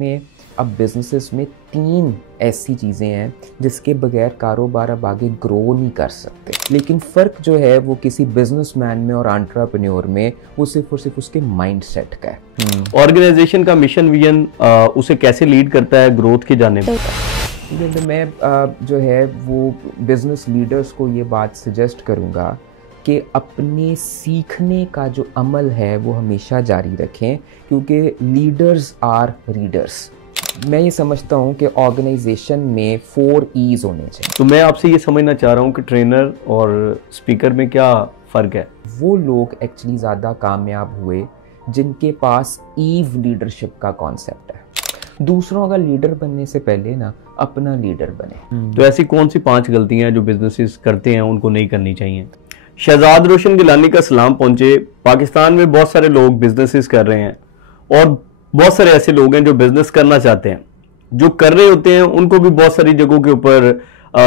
में अब बिजनेसेस में 3 ऐसी चीज़ें हैं जिसके बगैर कारोबार अब आगे ग्रो नहीं कर सकते। लेकिन फ़र्क जो है वो किसी बिजनेसमैन में और एंटरप्रेन्योर में वो सिर्फ और सिर्फ उसके माइंडसेट का है। ऑर्गेनाइजेशन का मिशन विजन उसे कैसे लीड करता है ग्रोथ की जाने में? तो मैं जो है वो बिजनेस लीडर्स को ये बात सजेस्ट करूँगा कि अपने सीखने का जो अमल है वो हमेशा जारी रखें, क्योंकि लीडर्स आर रीडर्स। मैं ये समझता हूँ कि ऑर्गेनाइजेशन में 4 E's होने चाहिए। तो मैं आपसे ये समझना चाह रहा हूँ कि ट्रेनर और स्पीकर में क्या फ़र्क है? वो लोग एक्चुअली ज़्यादा कामयाब हुए जिनके पास ईव लीडरशिप का कॉन्सेप्ट है। दूसरों का लीडर बनने से पहले ना अपना लीडर बने। तो ऐसी कौन सी 5 गलतियां हैं जो बिजनेसेस करते हैं उनको नहीं करनी चाहिए? शहजाद रोशन गिलानी का सलाम पहुंचे। पाकिस्तान में बहुत सारे लोग बिजनेसेस कर रहे हैं और बहुत सारे ऐसे लोग हैं जो बिजनेस करना चाहते हैं। जो कर रहे होते हैं उनको भी बहुत सारी जगहों के ऊपर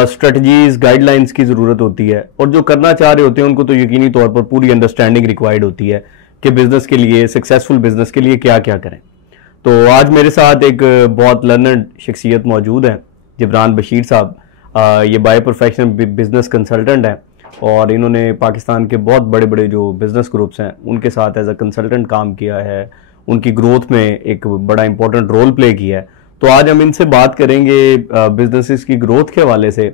स्ट्रेटजीज गाइडलाइंस की ज़रूरत होती है, और जो करना चाह रहे होते हैं उनको तो यकीनी तौर पर पूरी अंडरस्टैंडिंग रिक्वायर्ड होती है कि बिजनेस के लिए, सक्सेसफुल बिजनेस के लिए क्या क्या करें। तो आज मेरे साथ एक बहुत लर्नड शख्सियत मौजूद है, जिब्रान बशीर साहब। ये बाय प्रोफेशनल बिजनेस कंसल्टेंट हैं और इन्होंने पाकिस्तान के बहुत बड़े बड़े जो बिजनेस ग्रुप्स हैं उनके साथ एज अ कंसल्टेंट काम किया है, उनकी ग्रोथ में एक बड़ा इंपॉर्टेंट रोल प्ले किया है। तो आज हम इनसे बात करेंगे बिजनेसेस की ग्रोथ के हवाले से,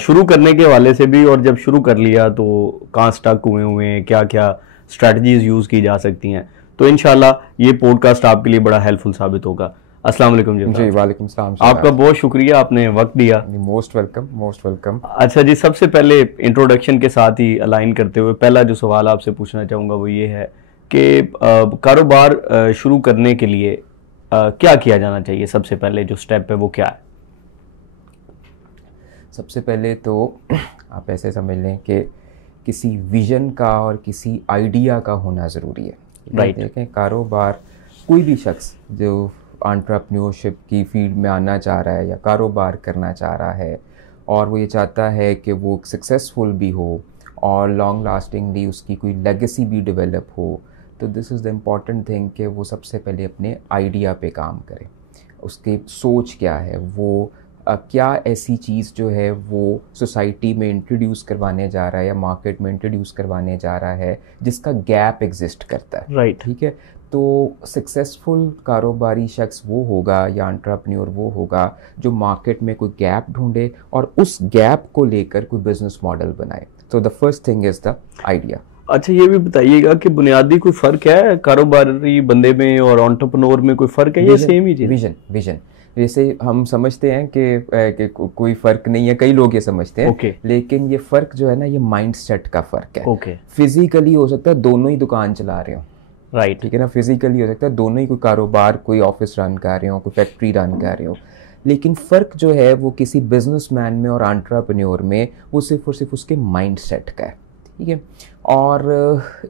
शुरू करने के हवाले से भी, और जब शुरू कर लिया तो कहाँ स्टक हुए हैं, क्या क्या स्ट्रैटेजीज यूज़ की जा सकती हैं। तो इंशाल्लाह ये पॉडकास्ट आपके लिए बड़ा हेल्पफुल साबित होगा। अस्सलाम वालेकुम जी। वालेकुम सलाम। आपका बहुत शुक्रिया, आपने वक्त दिया। Most welcome, most welcome. अच्छा जी, सबसे पहले इंट्रोडक्शन के साथ ही अलाइन करते हुए पहला जो सवाल आपसे पूछना चाहूँगा वो ये है कि कारोबार शुरू करने के लिए क्या किया जाना चाहिए? सबसे पहले जो स्टेप है वो क्या है? सबसे पहले तो आप ऐसे समझ लें कि किसी विजन का और किसी आइडिया का होना ज़रूरी है। राइट। देखें, कारोबार कोई भी शख्स जो एंटरप्रेन्योरशिप की फील्ड में आना चाह रहा है या कारोबार करना चाह रहा है और वो ये चाहता है कि वो सक्सेसफुल भी हो और लॉन्ग लास्टिंगली उसकी कोई लेगेसी भी डेवलप हो, तो this is the important thing कि वो सबसे पहले अपने आइडिया पे काम करे। उसकी सोच क्या है, वो क्या ऐसी चीज़ जो है वो सोसाइटी में इंट्रोड्यूस करवाने जा रहा है या मार्केट में इंट्रोड्यूस करवाने जा रहा है जिसका गैप एग्जिस्ट करता है। राइट। ठीक है, तो सक्सेसफुल कारोबारी शख्स वो होगा या एंटरप्रेन्योर वो होगा जो मार्केट में कोई गैप ढूंढे और उस गैप को लेकर कोई बिजनेस मॉडल बनाए। तो the first thing is the idea. अच्छा, ये भी बताइएगा कि बुनियादी कोई फ़र्क है कारोबारी बंदे में और एंटरप्रेन्योर में? कोई फ़र्क है या सेम ही चीज़? विजन जैसे हम समझते हैं कि कोई फ़र्क नहीं है, कई लोग ये समझते हैं। Okay. लेकिन ये फ़र्क जो है ना, ये माइंडसेट का फ़र्क है। Okay. फिजिकली हो सकता है दोनों ही दुकान चला रहे हो, राइट। ठीक है ना, फिजिकली हो सकता है दोनों ही कोई कारोबार, कोई ऑफिस रन कर रहे हो, कोई फैक्ट्री रन कर रहे हो, लेकिन फ़र्क जो है वो किसी बिजनेसमैन में और एंटरप्रेन्योर में वो सिर्फ और सिर्फ उसके माइंडसेट का है। ठीक है, और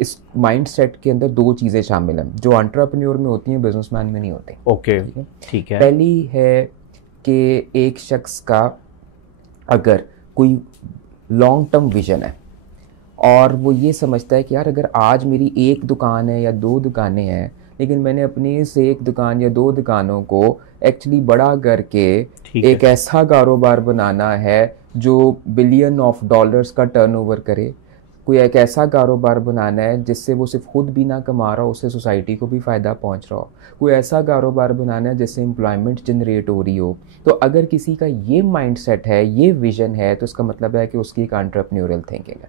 इस माइंडसेट के अंदर 2 चीज़ें शामिल हैं जो एंटरप्रेन्योर में होती हैं, बिजनेसमैन में नहीं होती। ओके, ठीक है। पहली है कि एक शख्स का अगर कोई लॉन्ग टर्म विजन है और वो ये समझता है कि यार अगर आज मेरी 1 दुकान है या 2 दुकानें हैं, लेकिन मैंने अपनी इस 1 दुकान या 2 दुकानों को एक्चुअली बड़ा करके एक ऐसा कारोबार बनाना है जो $billion का टर्नओवर करे, कोई एक ऐसा कारोबार बनाना है जिससे वो सिर्फ खुद भी ना कमा रहा हो, उससे सोसाइटी को भी फ़ायदा पहुंच रहा हो, कोई ऐसा कारोबार बनाना है जिससे एम्प्लॉयमेंट जनरेट हो रही हो। तो अगर किसी का ये माइंडसेट है, ये विजन है, तो इसका मतलब है कि उसकी एक एंटरप्रेन्योरल थिंकिंग है।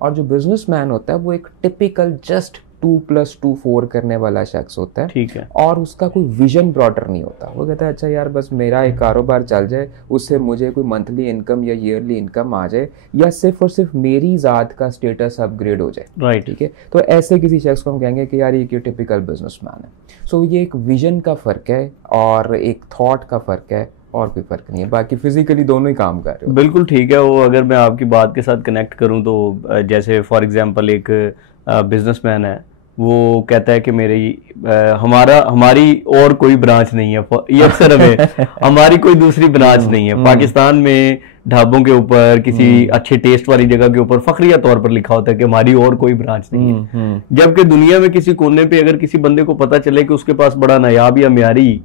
और जो बिजनेसमैन होता है वो एक टिपिकल जस्ट 2+2 4 करने वाला शख्स होता है। ठीक है। और उसका कोई विजन ब्रॉडर नहीं होता। वो कहता है अच्छा यार बस मेरा एक कारोबार चल जाए, उससे मुझे कोई मंथली इनकम या ईयरली इनकम आ जाए या सिर्फ और सिर्फ मेरी ज़ात का स्टेटस अपग्रेड हो जाए। राइट। ठीक है, तो ऐसे किसी शख्स को हम कहेंगे कि यार ये टिपिकल बिजनेसमैन है। सो ये एक विजन का फ़र्क है और एक थॉट का फ़र्क है, और कोई फ़र्क नहीं है। बाकी फिजिकली दोनों ही काम कर रहे हो। बिल्कुल ठीक है। वो अगर मैं आपकी बात के साथ कनेक्ट करूं तो जैसे फॉर एग्जांपल एक बिजनेसमैन है, वो कहता है कि हमारी और कोई ब्रांच नहीं है, ये अक्सर हमें हमारी कोई दूसरी ब्रांच नहीं है। पाकिस्तान में ढाबों के ऊपर किसी अच्छे टेस्ट वाली जगह के ऊपर फखरिया तौर पर लिखा होता है कि हमारी और कोई ब्रांच नहीं है। जबकि दुनिया में किसी कोने पे अगर किसी बंदे को पता चले कि उसके पास बड़ा नायाब या म्यारी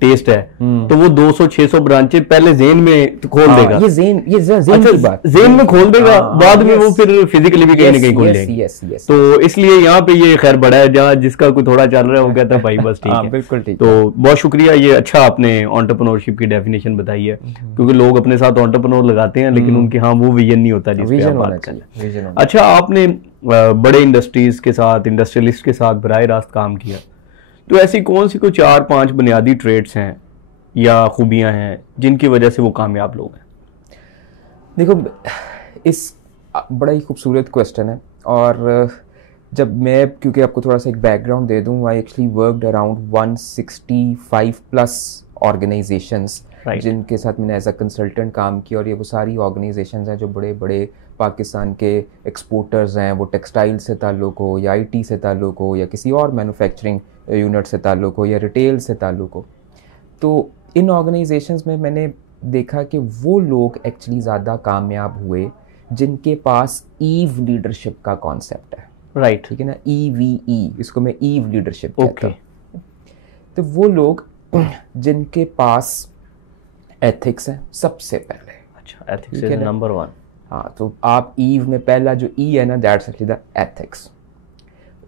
टेस्ट है तो वो 200-600 ब्रांचेस पहले जेन में खोल देगा। ये जेन अच्छा, की बात, जेन में खोल देगा, बाद में वो फिर फिजिकली भी कहीं ना कहीं खोल लेगा। तो इसलिए यहाँ पे ये खैर बड़ा है, जहाँ जिसका कोई थोड़ा चल रहा है वो कहता है भाई बस ठीक है। बिल्कुल ठीक। तो बहुत शुक्रिया, ये अच्छा आपने एंटरप्रेन्योरशिप की डेफिनेशन बताई है, क्योंकि लोग अपने साथ एंटरप्रेन्योर लगाते हैं लेकिन उनके हाँ वो विजन नहीं होता जिस पे आप बात कर रहे हैं। अच्छा, आपने बड़े इंडस्ट्रीज के साथ, इंडस्ट्रियलिस्ट के साथ बराह रास्त काम किया, तो ऐसी कौन सी कोई 4-5 बुनियादी ट्रेड्स हैं या खूबियां हैं जिनकी वजह से वो कामयाब लोग हैं? देखो, इस बड़ा ही खूबसूरत क्वेश्चन है, और जब मैं, क्योंकि आपको थोड़ा सा एक बैकग्राउंड दे दूं, I actually worked around 165 plus organisations जिनके साथ मैंने एज अ कंसल्टेंट काम किया, और ये वो सारी ऑर्गेनाइजेशंस हैं जो बड़े बड़े पाकिस्तान के एक्सपोर्टर्स हैं, वो टेक्सटाइल से ताल्लुक़ हो या आईटी से ताल्लुक़ हो या किसी और मैन्युफैक्चरिंग यूनिट से ताल्लुक़ हो या रिटेल से ताल्लुक़ हो। तो इन ऑर्गेनाइजेशंस में मैंने देखा कि वो लोग एक्चुअली ज़्यादा कामयाब हुए जिनके पास ईव लीडरशिप का कॉन्सेप्ट है। राइट, ठीक है ना, EVE, इसको मैं ईव लीडरशिप कहता हूँ। तो वो लोग जिनके पास एथिक्स है सबसे पहले। अच्छा, एथिक्स इज नंबर 1। हाँ, तो आप ईव में पहला जो ई है ना, दैट्स एक्चुअली द एथिक्स।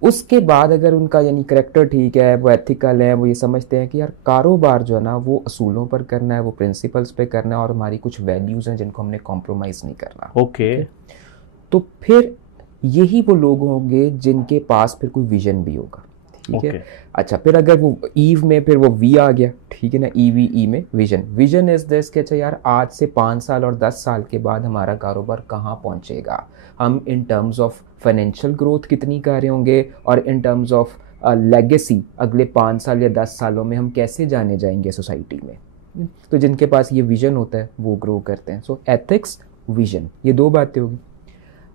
उसके बाद अगर उनका यानी करेक्टर ठीक है, वो एथिकल है, वो ये समझते हैं कि यार कारोबार जो है ना वो असूलों पर करना है, वो प्रिंसिपल्स पे करना है, और हमारी कुछ वैल्यूज़ हैं जिनको हमने कॉम्प्रोमाइज़ नहीं करना। ओके। तो फिर यही वो लोग होंगे जिनके पास फिर कोई विजन भी होगा। ठीक है। अच्छा, फिर अगर वो ईव में फिर वो वी आ गया, ठीक है ना, EVE में विजन इज दिस कि अच्छा यार आज से 5 साल और 10 साल के बाद हमारा कारोबार कहाँ पहुँचेगा, हम in terms of financial growth कितनी कर रहे होंगे, और इन टर्म्स ऑफ लेगेसी अगले 5 साल या 10 सालों में हम कैसे जाने जाएंगे सोसाइटी में। तो जिनके पास ये विजन होता है वो ग्रो करते हैं। सो एथिक्स, विजन, ये 2 बातें होगी।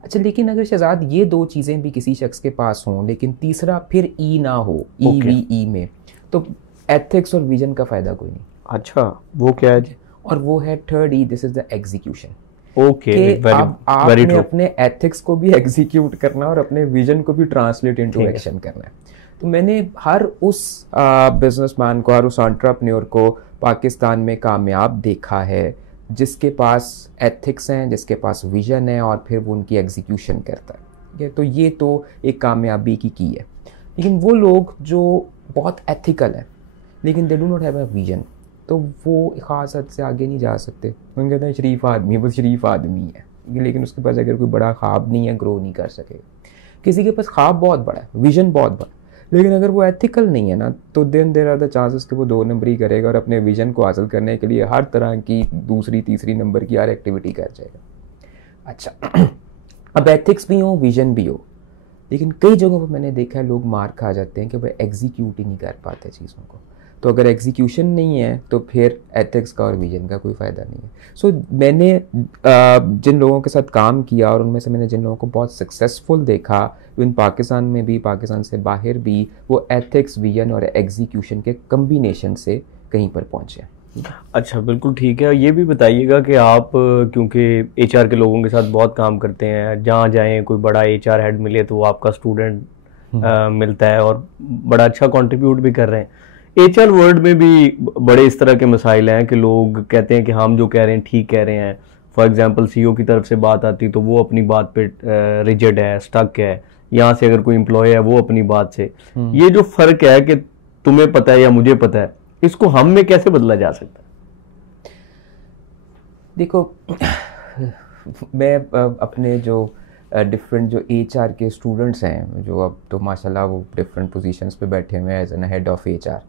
अच्छा, लेकिन अगर शहजाद ये 2 चीज़ें भी किसी शख्स के पास हों लेकिन तीसरा फिर ई ना हो, EVE में, तो एथिक्स और विजन का फ़ायदा कोई नहीं। अच्छा, वो क्या है? और वो है third E, this is the execution. Okay, आपने अपने एथिक्स को भी एग्जीक्यूट करना और अपने विजन को भी ट्रांसलेट इनटू एक्शन करना है। तो मैंने हर उस बिजनेसमैन को, हर उस एंटरप्रेन्योर को पाकिस्तान में कामयाब देखा है जिसके पास एथिक्स हैं, जिसके पास विजन है, और फिर वो उनकी एग्जीक्यूशन करता है। ठीक है, तो ये तो एक कामयाबी की है। लेकिन वो लोग जो बहुत एथिकल है लेकिन they do not have a vision, तो वो ख़ास हद से आगे नहीं जा सकते। उन कहते हैं शरीफ आदमी, वो शरीफ आदमी है, लेकिन उसके पास अगर कोई बड़ा ख्वाब नहीं है, ग्रो नहीं कर सकेगा। किसी के पास ख्वाब बहुत बड़ा है, विजन बहुत बड़ा, लेकिन अगर वो एथिकल नहीं है ना, तो then there are the chances कि वो 2 नंबरी करेगा और अपने विजन को हासिल करने के लिए हर तरह की दूसरी तीसरी नंबर की हर एक्टिविटी कर जाएगा। अच्छा, अब एथिक्स भी हो, विजन भी हो, लेकिन कई जगहों पर मैंने देखा है लोग मार खा जाते हैं कि वह एग्जीक्यूट ही नहीं कर पाते चीज़ों को। तो अगर एग्जीक्यूशन नहीं है तो फिर एथिक्स का और विजन का कोई फ़ायदा नहीं है। सो मैंने जिन लोगों के साथ काम किया और उनमें से मैंने जिन लोगों को बहुत सक्सेसफुल देखा, इन पाकिस्तान में भी, पाकिस्तान से बाहर भी, वो एथिक्स, विजन और एग्जीक्यूशन के कम्बिनेशन से कहीं पर पहुँचे। अच्छा, बिल्कुल ठीक है। ये भी बताइएगा कि आप क्योंकि HR के लोगों के साथ बहुत काम करते हैं, जहाँ जाएँ कोई बड़ा HR हेड मिले तो वो आपका स्टूडेंट मिलता है और बड़ा अच्छा कंट्रीब्यूट भी कर रहे हैं। HR वर्ल्ड में भी बड़े इस तरह के मसाइल हैं कि लोग कहते हैं कि हम जो कह रहे हैं ठीक कह रहे हैं। फॉर एग्जांपल CEO की तरफ से बात आती तो वो अपनी बात पे रिजिड है, स्टक है। यहाँ से अगर कोई एम्प्लॉय है वो अपनी बात से। ये जो फ़र्क है कि तुम्हें पता है या मुझे पता है, इसको हम में कैसे बदला जा सकता है? देखो, मैं अपने जो डिफरेंट जो HR के स्टूडेंट्स हैं, जो अब तो माशाल्लाह वो डिफरेंट पोजीशंस पे बैठे हुए हैं as an head of HR।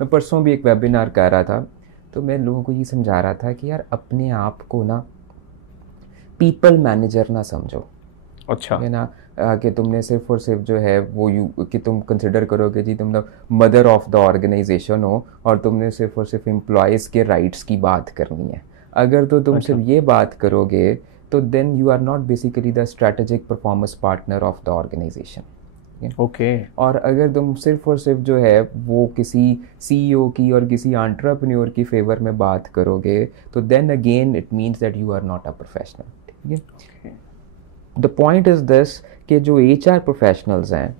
मैं परसों भी एक वेबिनार कर रहा था, तो मैं लोगों को ये समझा रहा था कि यार अपने आप को ना पीपल मैनेजर ना समझो। अच्छा, है ना, कि तुमने सिर्फ और सिर्फ जो है वो कि तुम कंसिडर करोगे जी तुम the mother of the organisation हो और तुमने सिर्फ और सिर्फ एम्प्लॉयज़ के राइट्स की बात करनी है। अगर तो तुम सिर्फ ये बात करोगे तो then you are not basically the strategic performance partner of the organisation. Okay. और अगर तुम सिर्फ और सिर्फ जो है वो किसी CEO की और किसी एंटरप्रेन्योर की फेवर में बात करोगे तो then again it means that you are not a professional. ठीक है, द पॉइंट इज़ दिस कि जो HR प्रोफेशनल्स हैं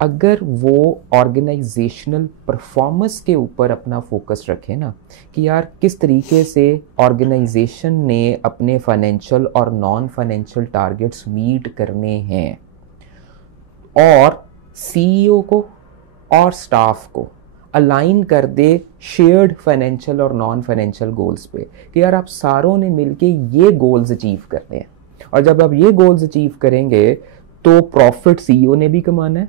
अगर वो ऑर्गेनाइजेशनल परफॉर्मेंस के ऊपर अपना फोकस रखे ना, कि यार किस तरीके से ऑर्गेनाइजेशन ने अपने फाइनेंशियल और नॉन फाइनेंशियल टारगेट्स मीट करने हैं, और सीईओ को और स्टाफ को अलाइन कर दे शेयर्ड फाइनेंशियल और नॉन फाइनेंशियल गोल्स पे, कि यार आप सारों ने मिलके ये गोल्स अचीव करने हैं, और जब आप ये गोल्स अचीव करेंगे तो प्रॉफिट सीईओ ने भी कमाना है,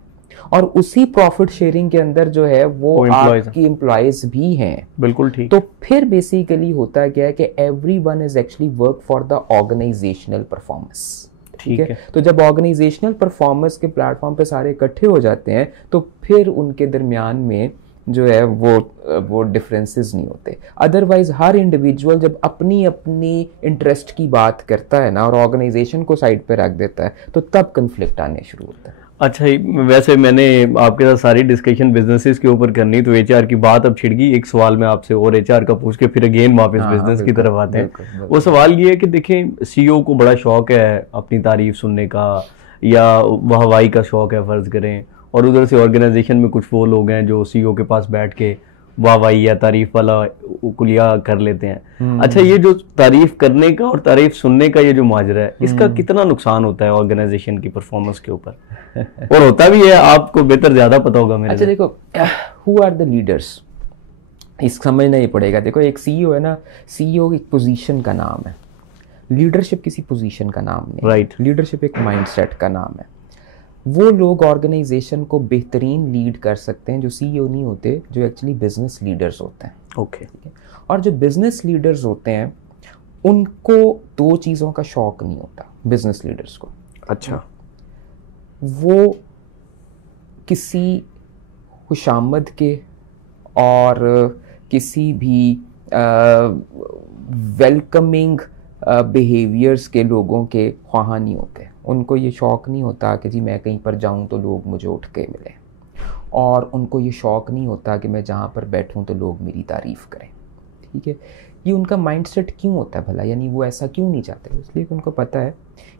और उसी प्रॉफिट शेयरिंग के अंदर जो है वो आपकी एम्प्लॉयज भी हैं। बिल्कुल ठीक। तो फिर बेसिकली होता क्या है कि everyone is actually work for the organisational performance. ठीक है, तो जब ऑर्गेनाइजेशनल परफॉर्मेंस के प्लेटफॉर्म पे सारे इकट्ठे हो जाते हैं तो फिर उनके दरमियान में जो है वो डिफरेंसेस नहीं होते। अदरवाइज हर इंडिविजुअल जब अपनी अपनी इंटरेस्ट की बात करता है ना और ऑर्गेनाइजेशन को साइड पे रख देता है तो तब कन्फ्लिक्ट आने शुरू होता है। अच्छा, वैसे मैंने आपके साथ सारी डिस्कशन बिजनेसेस के ऊपर करनी, तो एचआर की बात अब छिड़ गई। एक सवाल मैं आपसे और एचआर का पूछ के फिर अगेन वापस बिजनेस की तरफ आते हैं। वो सवाल ये है कि देखें, सीईओ को बड़ा शौक है अपनी तारीफ सुनने का, या वाहवाही का शौक है फर्ज करें, और उधर से ऑर्गेनाइजेशन में कुछ वो लोग हैं जो सीईओ के पास बैठ के वाहवाही या तारीफ वाला कुलिया कर लेते हैं। अच्छा, ये जो तारीफ करने का और तारीफ सुनने का ये जो माजरा है, इसका कितना नुकसान होता है ऑर्गेनाइजेशन की परफॉर्मेंस के ऊपर? और होता भी है, आपको बेहतर ज्यादा पता होगा मेरे। अच्छा देखो, हु आर द लीडर्स, इस समझना ही पड़ेगा। देखो, एक सीईओ है ना, सीईओ एक पोजीशन का नाम है, लीडरशिप किसी पोजीशन का नाम नहीं। राइट। लीडरशिप एक माइंडसेट का नाम है। वो लोग ऑर्गेनाइजेशन को बेहतरीन लीड कर सकते हैं जो सीईओ नहीं होते, जो एक्चुअली बिजनेस लीडर्स होते हैं। ओके। और जो बिजनेस लीडर्स होते हैं उनको दो चीज़ों का शौक नहीं होता बिजनेस लीडर्स को। अच्छा। वो किसी खुशामद के और किसी भी वेलकमिंग बिहेवियर्स के लोगों के ख्वाह नहीं होते। उनको ये शौक़ नहीं होता कि जी मैं कहीं पर जाऊं तो लोग मुझे उठ के मिलें, और उनको ये शौक़ नहीं होता कि मैं जहाँ पर बैठूं तो लोग मेरी तारीफ़ करें। ठीक है, ये उनका माइंडसेट क्यों होता है भला, यानी वो ऐसा क्यों नहीं चाहते? इसलिए कि उनको पता है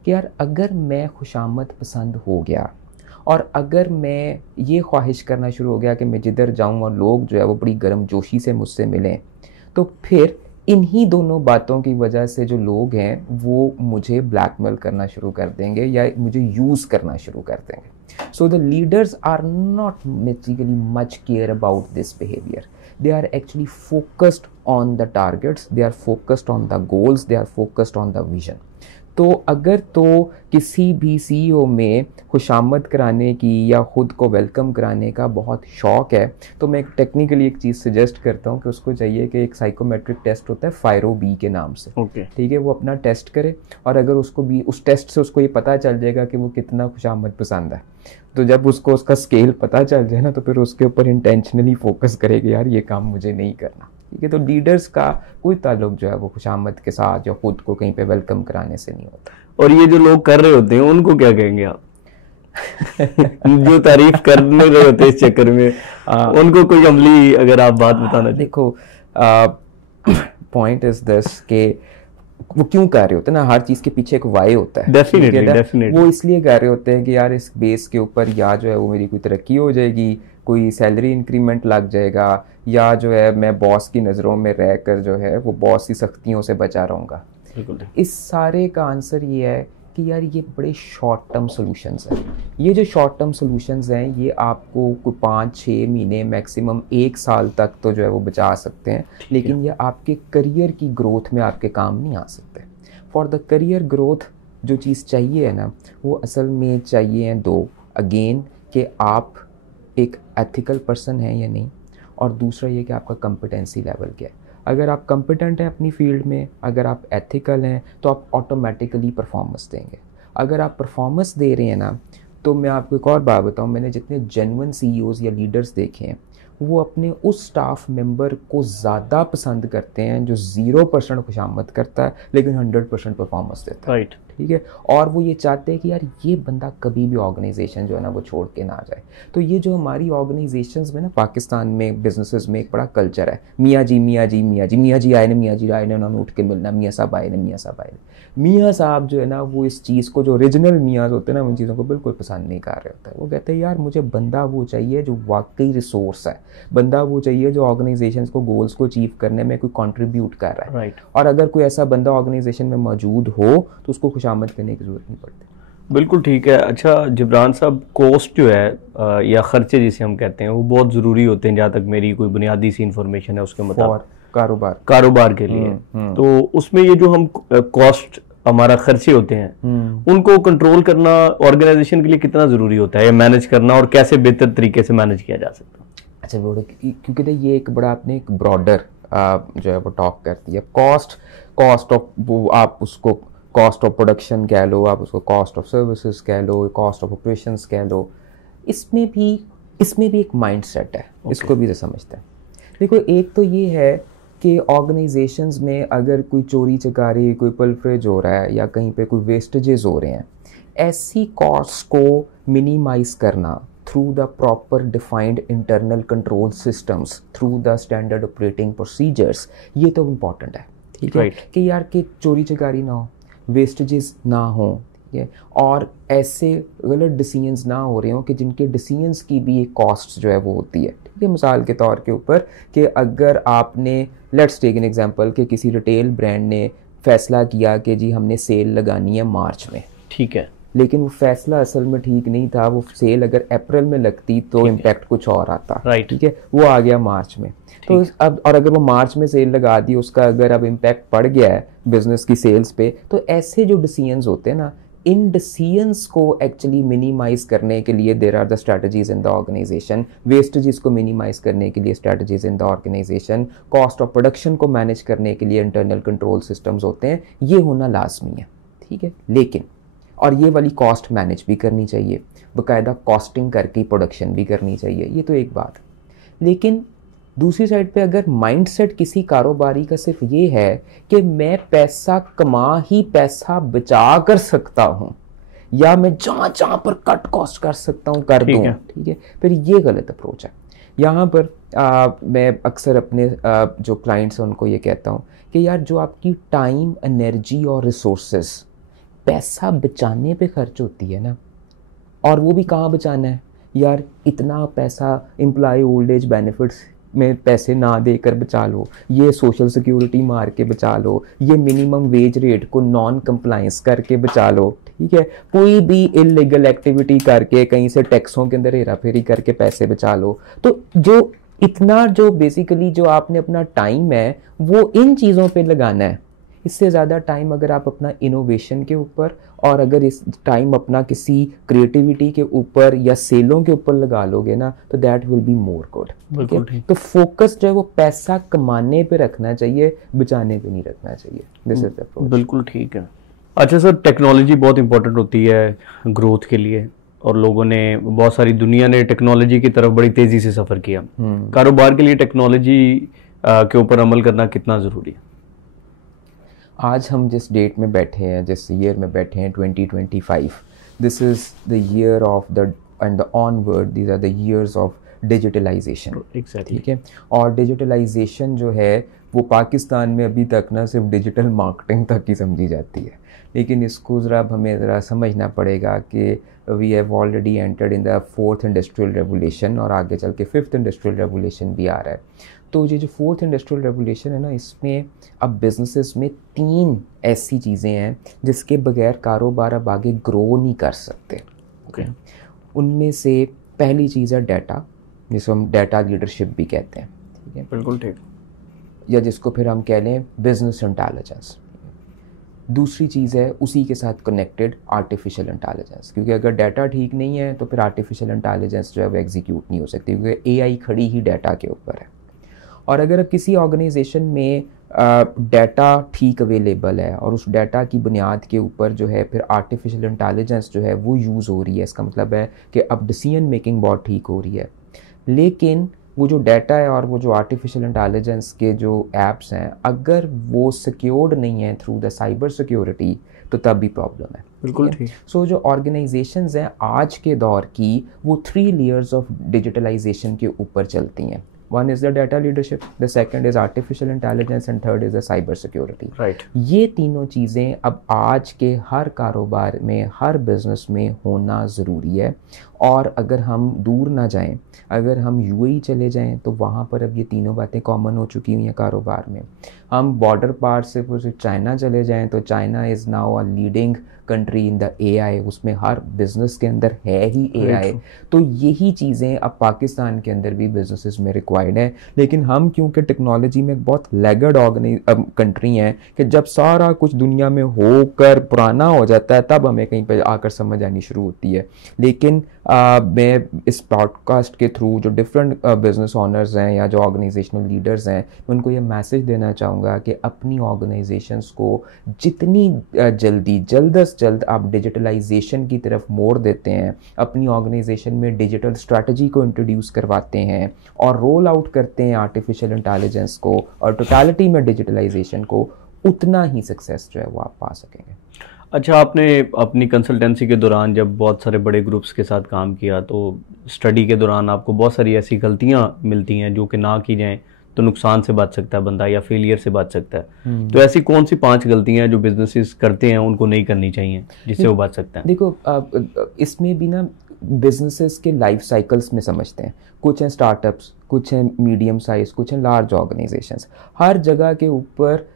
कि यार अगर मैं खुशामद पसंद हो गया और अगर मैं ये ख्वाहिश करना शुरू हो गया कि मैं जिधर जाऊँ और लोग जो है वो बड़ी गर्मजोशी से मुझसे मिलें, तो फिर इन्हीं दोनों बातों की वजह से जो लोग हैं वो मुझे ब्लैकमेल करना शुरू कर देंगे या मुझे यूज़ करना शुरू कर देंगे। So the leaders are not basically much care about this behaviour. They are actually focused on the targets, they are focused on the goals, they are focused on the vision. तो अगर तो किसी भी CEO में खुशामद कराने की या ख़ुद को वेलकम कराने का बहुत शौक़ है, तो मैं टेक्निकली एक चीज़ सजेस्ट करता हूँ कि उसको चाहिए कि एक साइकोमेट्रिक टेस्ट होता है फायरो बी के नाम से। ओके। ठीक है, वो अपना टेस्ट करे, और अगर उसको भी उस टेस्ट से उसको ये पता चल जाएगा कि वो कितना खुशामद पसंद है, तो जब उसको उसका स्केल पता चल जाए ना, तो फिर उसके ऊपर इंटेंशनली फोकस करेगा, यार ये काम मुझे नहीं करना। ठीक है, तो लीडर्स का कोई ताल्लुक जो है वो खुशामद के साथ या खुद को कहीं पे वेलकम कराने से नहीं होता। और ये जो लोग कर रहे होते हैं उनको क्या कहेंगे आप? जो तारीफ करने रहे होते हैं इस चक्कर में, उनको कोई अमली अगर आप बात बताना। देखो, पॉइंट इज दिस के वो क्यों कर रहे होते हैं ना, हर चीज़ के पीछे एक वाई होता है। डेफिनेटली वो इसलिए कर रहे होते हैं कि यार इस बेस के ऊपर या जो है वो मेरी कोई तरक्की हो जाएगी, कोई सैलरी इंक्रीमेंट लग जाएगा, या जो है मैं बॉस की नज़रों में रह कर जो है वो बॉस की सख्तियों से बचा रहूँगा। इस सारे का आंसर ये है कि यार ये बड़े शॉर्ट टर्म सॉल्यूशंस हैं। ये जो शॉर्ट टर्म सॉल्यूशंस हैं ये आपको कोई 5-6 महीने मैक्सिमम 1 साल तक तो जो है वो बचा सकते हैं, लेकिन ये आपके करियर की ग्रोथ में आपके काम नहीं आ सकते। फॉर द करियर ग्रोथ जो चीज़ चाहिए है ना, वो असल में चाहिए हैं दो। अगेन कि आप एक एथिकल पर्सन हैं या नहीं, और दूसरा ये कि आपका कॉम्पिटेंसी लेवल क्या है। अगर आप कॉम्पिटेंट हैं अपनी फील्ड में, अगर आप एथिकल हैं, तो आप ऑटोमेटिकली परफॉर्मेंस देंगे। अगर आप परफॉर्मेंस दे रहे हैं ना, तो मैं आपको एक और बात बताऊं, मैंने जितने जेन्युइन सीईओज़ या लीडर्स देखे हैं वो अपने उस स्टाफ मेंबर को ज़्यादा पसंद करते हैं जो 0% खुशामद करता है लेकिन 100% परफॉर्मेंस देता है। राइट। ठीक है, और वो ये चाहते हैं कि यार ये बंदा कभी भी ऑर्गेनाइजेशन जो है ना वो छोड़ के ना जाए। तो ये जो हमारी ऑर्गेनाइजेशंस में ना पाकिस्तान में बिजनेसेस में एक बड़ा कल्चर है, मियाँ जी मियाँ जी मियाँ जी, मियाँ जी आए ने मियाँ जी आए ने, उन्होंने उठ के मिलना, मियाँ साहब आए ने मियाँ साहब आए ने। मियाँ साहब जो है ना वो इस चीज़ को, जो ओरिजिनल मियाँ होते हैं ना, उन चीज़ों को बिल्कुल पसंद नहीं कर रहे होते हैं। वो कहते हैं यार मुझे बंदा वो चाहिए जो वाकई रिसोर्स है, बंदा वो चाहिए जो ऑर्गेनाइजेशन को गोल्स को अचीव करने में कोई कंट्रीब्यूट कर रहा है। राइट। और अगर कोई ऐसा बंदा ऑर्गेनाइजेशन में मौजूद हो तो उसको खुशामद करने की जरूरत नहीं पड़ती। बिल्कुल ठीक है। अच्छा जिब्रान साहब, कॉस्ट जो है या खर्चे जिसे हम कहते हैं वो बहुत ज़रूरी होते हैं, जहाँ तक मेरी कोई बुनियादी सी इन्फॉर्मेशन है उसके मुताबिक, कारोबार के लिए। तो उसमें ये जो हम कॉस्ट, हमारा खर्चे होते हैं, उनको कंट्रोल करना ऑर्गेनाइजेशन के लिए कितना ज़रूरी होता है, या मैनेज करना, और कैसे बेहतर तरीके से मैनेज किया जा सकता है? अच्छा क्योंकि ना ये एक बड़ा आपने एक ब्रॉडर जो है वो टॉक करती है। कॉस्ट ऑफ, वो आप उसको कॉस्ट ऑफ प्रोडक्शन कह लो, आप उसको कॉस्ट ऑफ सर्विसेज कह लो, कॉस्ट ऑफ ऑपरेशंस कह लो। इसमें भी एक माइंडसेट है, इसको भी तो समझते हैं। देखो एक तो ये है कि ऑर्गेनाइजेशंस में अगर कोई चोरी चकारी, कोई पलफ्रेज हो रहा है या कहीं पे कोई वेस्टेजेस हो रहे हैं, ऐसी कॉस्ट को मिनिमाइज करना through the proper defined internal control systems, through the standard operating procedures, ये तो इम्पॉर्टेंट है। ठीक है, कि यार कि चोरी चकारी ना हो, वेस्टेजेस ना हो, ठीक है, और ऐसे गलत डिसीजंस ना हो रहे हो कि जिनके डिसीजंस की भी एक कॉस्ट जो है वो होती है। ठीक है, मिसाल के तौर के ऊपर कि अगर आपने, लेट्स टेक एन एग्जांपल, कि किसी रिटेल ब्रांड ने फैसला किया कि जी हमने सेल लगानी है मार्च में, ठीक है, लेकिन वो फैसला असल में ठीक नहीं था। वो सेल अगर अप्रैल में लगती तो इम्पैक्ट कुछ और आता, राइट, ठीक है, वो आ गया मार्च में। तो अब, और अगर वो मार्च में सेल लगा दी, उसका अगर अब इम्पैक्ट पड़ गया है बिजनेस की सेल्स पे, तो ऐसे जो डिसीजंस होते हैं ना, इन डिसीजंस को एक्चुअली मिनिमाइज करने के लिए there are the strategies in the organisation, wastages को मिनिमाइज करने के लिए strategies in the organisation, cost of production को मैनेज करने के लिए इंटरनल कंट्रोल सिस्टम्स होते हैं। ये होना लाजमी है, ठीक है, लेकिन और ये वाली कॉस्ट मैनेज भी करनी चाहिए, बाकायदा कॉस्टिंग करके प्रोडक्शन भी करनी चाहिए, ये तो एक बात। लेकिन दूसरी साइड पे अगर माइंडसेट किसी कारोबारी का सिर्फ ये है कि मैं पैसा कमा ही पैसा बचा कर सकता हूँ, या मैं जहाँ जहाँ पर कट कॉस्ट कर सकता हूँ कर दूँ, ठीक है, फिर ये गलत अप्रोच है। यहाँ पर मैं अक्सर अपने जो क्लाइंट्स हैं उनको ये कहता हूँ कि यार जो आपकी टाइम, एनर्जी और रिसोर्सेस पैसा बचाने पे खर्च होती है ना, और वो भी कहाँ बचाना है यार, इतना पैसा एम्प्लॉय ओल्ड एज बेनिफिट्स में पैसे ना देकर बचा लो, ये सोशल सिक्योरिटी मार के बचा लो, ये मिनिमम वेज रेट को नॉन कंप्लायंस करके बचा लो, ठीक है, कोई भी इलीगल एक्टिविटी करके कहीं से टैक्सों के अंदर हेरा फेरी करके पैसे बचा लो। तो जो इतना जो बेसिकली जो आपने अपना टाइम है वो इन चीज़ों पे लगाना है। इससे ज़्यादा टाइम अगर आप अपना इनोवेशन के ऊपर, और अगर इस टाइम अपना किसी क्रिएटिविटी के ऊपर या सेलों के ऊपर लगा लोगे ना, तो that will be more good. तो फोकस जो है वो पैसा कमाने पे रखना चाहिए, बचाने पे नहीं रखना चाहिए। This is the approach. बिल्कुल ठीक है। अच्छा सर, टेक्नोलॉजी बहुत इंपॉर्टेंट होती है ग्रोथ के लिए, और लोगों ने, बहुत सारी दुनिया ने टेक्नोलॉजी की तरफ बड़ी तेजी से सफर किया। कारोबार के लिए टेक्नोलॉजी के ऊपर अमल करना कितना जरूरी है? आज हम जिस डेट में बैठे हैं, जिस ईयर में बैठे हैं, 2025, this is the year of the end the onward, these are the years of digitalisation. ठीक है, और डिजिटलाइजेशन जो है वो पाकिस्तान में अभी तक ना सिर्फ डिजिटल मार्केटिंग तक ही समझी जाती है, लेकिन इसको ज़रा हमें ज़रा समझना पड़ेगा कि we have already entered in the 4th industrial revolution, और आगे चल के 5th इंडस्ट्रियल रेवोल्यूशन भी आ रहा है। तो ये जो 4th इंडस्ट्रियल रेवोल्यूशन है ना, इसमें अब बिजनेसेस में 3 ऐसी चीज़ें हैं जिसके बगैर कारोबार अब आगे ग्रो नहीं कर सकते। ओके, उनमें से पहली चीज़ है डाटा, जिसको हम डाटा लीडरशिप भी कहते हैं। ठीक है, बिल्कुल ठीक, या जिसको फिर हम कह लें बिजनेस इंटेलिजेंस। दूसरी चीज़ है उसी के साथ कनेक्टेड आर्टिफिशियल इंटेलिजेंस, क्योंकि अगर डाटा ठीक नहीं है तो फिर आर्टिफिशियल इंटेलिजेंस जो है वो एग्जीक्यूट नहीं हो सकती, क्योंकि एआई खड़ी ही डाटा के ऊपर है। और अगर किसी ऑर्गेनाइजेशन में डाटा ठीक अवेलेबल है और उस डाटा की बुनियाद के ऊपर जो है फिर आर्टिफिशियल इंटेलिजेंस जो है वो यूज़ हो रही है, इसका मतलब है कि अब डिसीजन मेकिंग बहुत ठीक हो रही है। लेकिन वो जो डाटा है और वो जो आर्टिफिशियल इंटेलिजेंस के जो एप्स हैं, अगर वो सिक्योर्ड नहीं है थ्रू द साइबर सिक्योरिटी, तो तब भी प्रॉब्लम है। बिल्कुल ठीक। सो जो ऑर्गेनाइजेशंस हैं आज के दौर की वो 3 लेयर्स ऑफ डिजिटलाइजेशन के ऊपर चलती हैं। One is the data leadership, the second is artificial intelligence and third is the cyber security. Right. ये तीनों चीज़ें अब आज के हर कारोबार में, हर बिजनेस में होना ज़रूरी है। और अगर हम दूर ना जाएं, अगर हम यूएई चले जाएं तो वहाँ पर अब ये तीनों बातें कॉमन हो चुकी हुई हैं कारोबार में। हम बॉर्डर पार से चाइना चले जाएं तो China is now a leading country in the AI, उसमें हर बिजनेस के अंदर है ही एआई। तो यही चीज़ें अब पाकिस्तान के अंदर भी बिजनेसेस में रिक्वायर्ड है। लेकिन हम क्योंकि टेक्नोलॉजी में बहुत लेगर्ड कंट्री हैं कि जब सारा कुछ दुनिया में होकर पुराना हो जाता है तब हमें कहीं पर आकर समझ आनी शुरू होती है। लेकिन मैं इस पॉडकास्ट के थ्रू जो डिफरेंट बिजनेस ऑनर्स हैं या जो ऑर्गेनाइजेशनल लीडर्स हैं, उनको ये मैसेज देना चाहूँगा कि अपनी ऑर्गेनाइजेशंस को जितनी जल्द से जल्द आप डिजिटलाइजेशन की तरफ मोड़ देते हैं, अपनी ऑर्गेनाइजेशन में डिजिटल स्ट्रैटेजी को इंट्रोड्यूस करवाते हैं और रोल आउट करते हैं आर्टिफिशियल इंटेलिजेंस को और टोटलिटी में डिजिटलाइजेशन को, उतना ही सक्सेस जो है वो आप पा सकेंगे। अच्छा, आपने अपनी कंसल्टेंसी के दौरान जब बहुत सारे बड़े ग्रुप्स के साथ काम किया तो स्टडी के दौरान आपको बहुत सारी ऐसी गलतियां मिलती हैं जो कि ना की जाएं तो नुकसान से बच सकता है बंदा या फेलियर से बच सकता है। तो ऐसी कौन सी 5 गलतियां जो बिजनेसेस करते हैं उनको नहीं करनी चाहिए जिससे वो बच सकते हैं? देखो, इसमें भी ना बिजनेसेस के लाइफ साइकिल्स में समझते हैं। कुछ हैं स्टार्टअप्स, कुछ हैं मीडियम साइज, कुछ हैं लार्ज ऑर्गेनाइजेशंस। हर जगह के ऊपर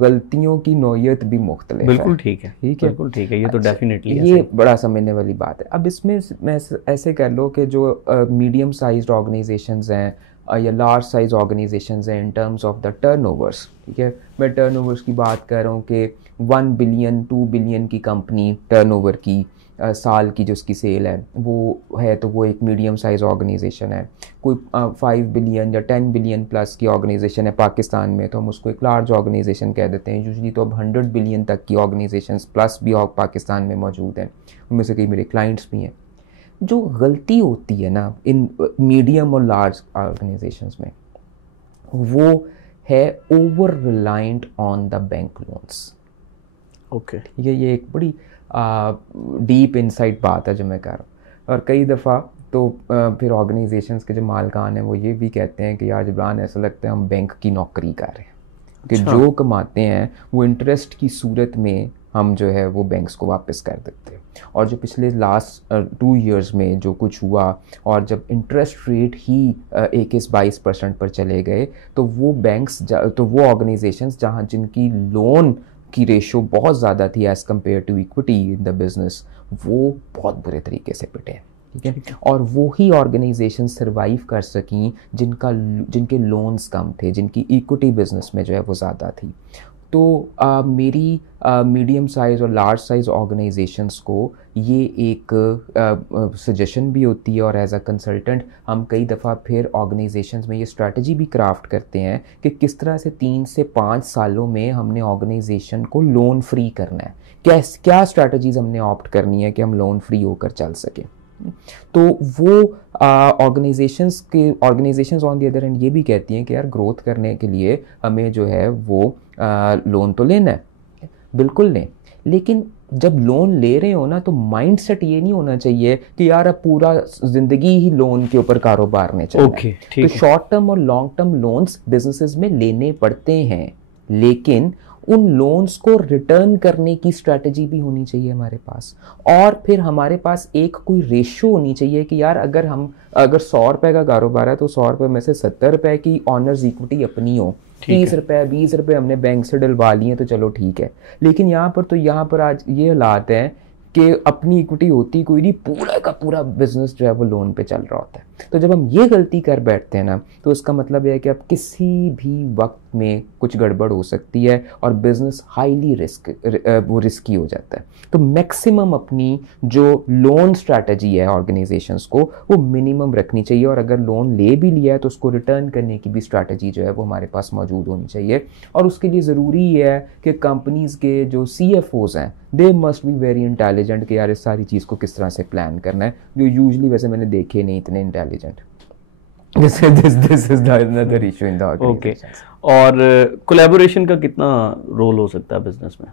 गलतियों की नौयत भी मुख्तलिफ है। बिल्कुल ठीक है, ठीक है, बिल्कुल ठीक है। ये तो डेफिनेटली ये बड़ा समझने वाली बात है। अब इसमें मैं ऐसे कर लो कि जो मीडियम साइज्ड ऑर्गेनाइजेशंस हैं या लार्ज साइज ऑर्गेनाइजेशंस हैं in terms of the turnovers, ठीक है, मैं टर्नओवर्स की बात कर रहा हूँ कि 1 बिलियन 2 बिलियन की कंपनी टर्नओवर की साल की जो उसकी सेल है वो है, तो वो एक मीडियम साइज ऑर्गेनाइजेशन है। कोई 5 बिलियन या 10 बिलियन प्लस की ऑर्गेनाइजेशन है पाकिस्तान में तो हम उसको एक लार्ज ऑर्गेनाइजेशन कह देते हैं। यूजुअली तो अब 100 बिलियन तक की ऑर्गेनाइजेशंस प्लस भी पाकिस्तान में मौजूद हैं, उनमें से कई मेरे क्लाइंट्स भी हैं। जो गलती होती है ना इन मीडियम और लार्ज ऑर्गेनाइजेशंस में, वो है over reliant on the bank loans. Okay, ये एक बड़ी डीप इनसाइट बात है जो मैं कर रहा हूँ। और कई दफ़ा तो फिर ऑर्गेनाइजेशंस के जो मालकान हैं वो ये भी कहते हैं कि यार जबरान ऐसा लगता है हम बैंक की नौकरी कर रहे हैं कि जो कमाते हैं वो इंटरेस्ट की सूरत में हम जो है वो बैंक्स को वापस कर देते हैं। और जो पिछले लास्ट 2 इयर्स में जो कुछ हुआ और जब इंटरेस्ट रेट ही 21-22% पर चले गए तो वो बैंक्स तो वो ऑर्गेनाइजेशंस जहाँ जिनकी लोन की रेशो बहुत ज़्यादा थी as compare to equity in the business, वो बहुत बुरे तरीके से पिटे, ठीक है। और वो ही ऑर्गेनाइजेशन सर्वाइव कर सकी जिनके लोन्स कम थे, जिनकी इक्विटी बिजनेस में जो है वो ज़्यादा थी। तो मेरी मीडियम साइज़ और लार्ज साइज़ ऑर्गेनाइजेशंस को ये एक सजेशन भी होती है और एज अ कंसल्टेंट हम कई दफ़ा फिर ऑर्गेनाइजेशंस में ये स्ट्रैटेजी भी क्राफ्ट करते हैं कि किस तरह से 3 से 5 सालों में हमने ऑर्गेनाइजेशन को लोन फ्री करना है, क्या स्ट्रैटेजीज़ हमने ऑप्ट करनी है कि हम लोन फ्री होकर चल सकें। तो वो organisations on the other and ये भी कहती हैं कि यार ग्रोथ करने के लिए हमें जो है वो लोन तो लेना है, बिल्कुल लें, लेकिन जब लोन ले रहे हो ना तो माइंडसेट ये नहीं होना चाहिए कि यार अब पूरा जिंदगी ही लोन के ऊपर कारोबार में चलना है। तो शॉर्ट टर्म और लॉन्ग टर्म लोन्स बिजनेसेस में लेने पड़ते हैं, लेकिन उन लोन्स को रिटर्न करने की स्ट्रैटेजी भी होनी चाहिए हमारे पास। और फिर हमारे पास एक कोई रेशो होनी चाहिए कि यार अगर 100 रुपए का कारोबार है तो 100 रुपए में से 70 रुपए की ऑनर्स इक्विटी अपनी हो, 30 रुपए 20 रुपए हमने बैंक से डलवा लिए तो चलो ठीक है। लेकिन यहाँ पर आज ये हालात है कि अपनी इक्विटी होती कोई नहीं, पूरा का पूरा बिजनेस जो है वो लोन पे चल रहा होता है। तो जब हम ये गलती कर बैठते हैं ना तो इसका मतलब है कि अब किसी भी वक्त में कुछ गड़बड़ हो सकती है और बिजनेस हाईली रिस्की हो जाता है। तो मैक्सिमम अपनी जो लोन स्ट्रैटेजी है ऑर्गेनाइजेशंस को वो मिनिमम रखनी चाहिए, और अगर लोन ले भी लिया है तो उसको रिटर्न करने की भी स्ट्रैटेजी जो है वो हमारे पास मौजूद होनी चाहिए। और उसके लिए ज़रूरी है कि कंपनीज़ के जो CFOs हैं they must be very intelligent कि यार इस सारी चीज़ को किस तरह से प्लान करना है, जो यूजली वैसे मैंने देखे नहीं इतने intelligent. This is another issue in the organization. और कोलैबोरेशन का कितना रोल हो सकता है बिजनेस में?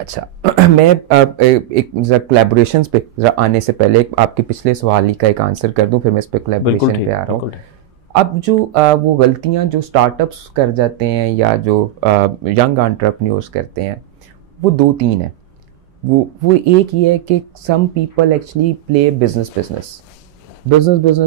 अच्छा मैं एक जरा कोलैबोरेशंस पे जरा आने से पहले आपके पिछले सवाल ही का एक आंसर कर दूं, फिर मैं इस पे कोलैबोरेशन पे आ रहा हूँ। अब जो वो गलतियां जो स्टार्टअप्स कर जाते हैं या जो यंग एंटरप्रेन्योर्स करते हैं, वो दो तीन है। वो एक ये है कि some people actually play business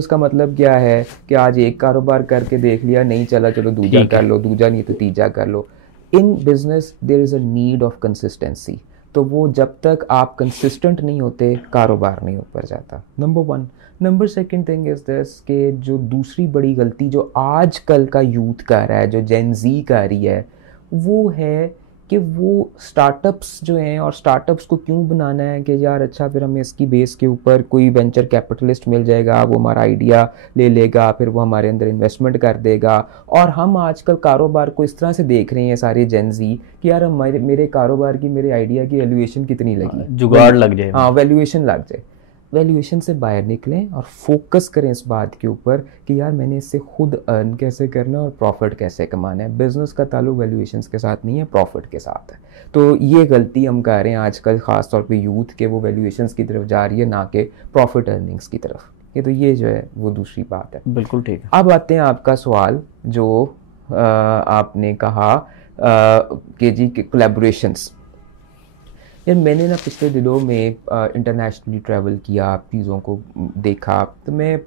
का मतलब क्या है कि आज एक कारोबार करके देख लिया, नहीं चला चलो दूसरा कर लो, दूसरा नहीं तो तीसरा कर लो। In business there is a need of consistency. तो वो जब तक आप कंसिस्टेंट नहीं होते, कारोबार नहीं ऊपर जाता, number one. Number second thing is this कि जो दूसरी बड़ी गलती जो आजकल का यूथ कर रहा है, जो जेन ज़ी कर रही है, वो है कि वो स्टार्टअप्स जो हैं, और स्टार्टअप्स को क्यों बनाना है कि यार अच्छा फिर हमें इसकी बेस के ऊपर कोई वेंचर कैपिटलिस्ट मिल जाएगा, वो हमारा आइडिया ले लेगा, फिर वो हमारे अंदर इन्वेस्टमेंट कर देगा। और हम आजकल कारोबार को इस तरह से देख रहे हैं सारे जेन ज़ी कि यार मेरे कारोबार की, मेरे आइडिया की वैल्यूएशन कितनी लगी, जुगाड़ लग जाए, हाँ वैल्यूएशन लग जाए। वैल्यूएशन से बाहर निकलें और फोकस करें इस बात के ऊपर कि यार मैंने इससे खुद अर्न कैसे करना और प्रॉफिट कैसे कमाना है। बिजनेस का ताल्लुक वैल्यूएशंस के साथ नहीं है, प्रॉफिट के साथ है। तो ये गलती हम कर रहे हैं आजकल, ख़ास तौर पे यूथ के, वो वैल्यूएशंस की तरफ जा रही है, ना कि प्रॉफिट अर्निंग्स की तरफ। ये तो ये जो है वो दूसरी बात है। बिल्कुल ठीक है। अब आते हैं आपका सवाल जो आपने कहा कि जी कोलैबोरेशंस। यार मैंने ना पिछले दिनों में इंटरनेशनली ट्रैवल किया, चीज़ों को देखा, तो मैं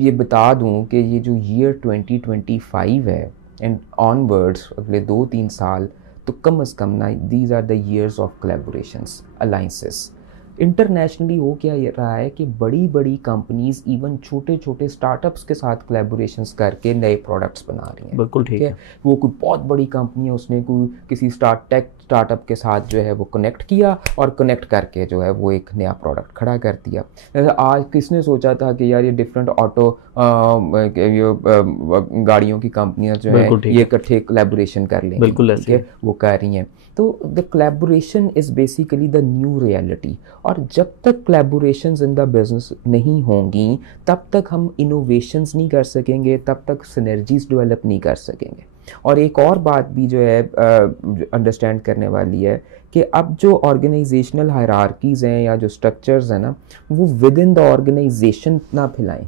ये बता दूं कि ये जो ईयर 2025 है एंड ऑनवर्ड्स, अगले 2-3 साल, तो कम से कम ना these are the years of collaborations, alliances. Internationally हो क्या रहा है कि बड़ी बड़ी कंपनीज इवन छोटे छोटे स्टार्टअप्स के साथ कोलैबोरेशंस करके नए प्रोडक्ट्स बना रही हैं। बिल्कुल ठीक है। वो कोई बहुत बड़ी कंपनी है, उसने कोई किसी स्टार्टअप के साथ जो है वो कनेक्ट किया, और कनेक्ट करके जो है वो एक नया प्रोडक्ट खड़ा कर दिया। जैसे आज किसने सोचा था कि यार ये डिफरेंट ऑटो गाड़ियों की कंपनियां जो है ये इकट्ठे कोलैबोरेशन कर लेंगी। बिल्कुल ऐसे वो कर रही हैं। तो the collaboration is basically the new reality. और जब तक कोलैबोरेशंस इन द बिजनेस नहीं होंगी, तब तक हम इनोवेशंस नहीं कर सकेंगे, तब तक सिनर्जीज डेवलप नहीं कर सकेंगे। और एक और बात भी जो है अंडरस्टैंड करने वाली है कि अब जो ऑर्गेनाइजेशनल हायरार्कीज़ हैं या जो स्ट्रक्चर्स हैं ना, वो विद इन द ऑर्गेनाइजेशन ना फैलाएं।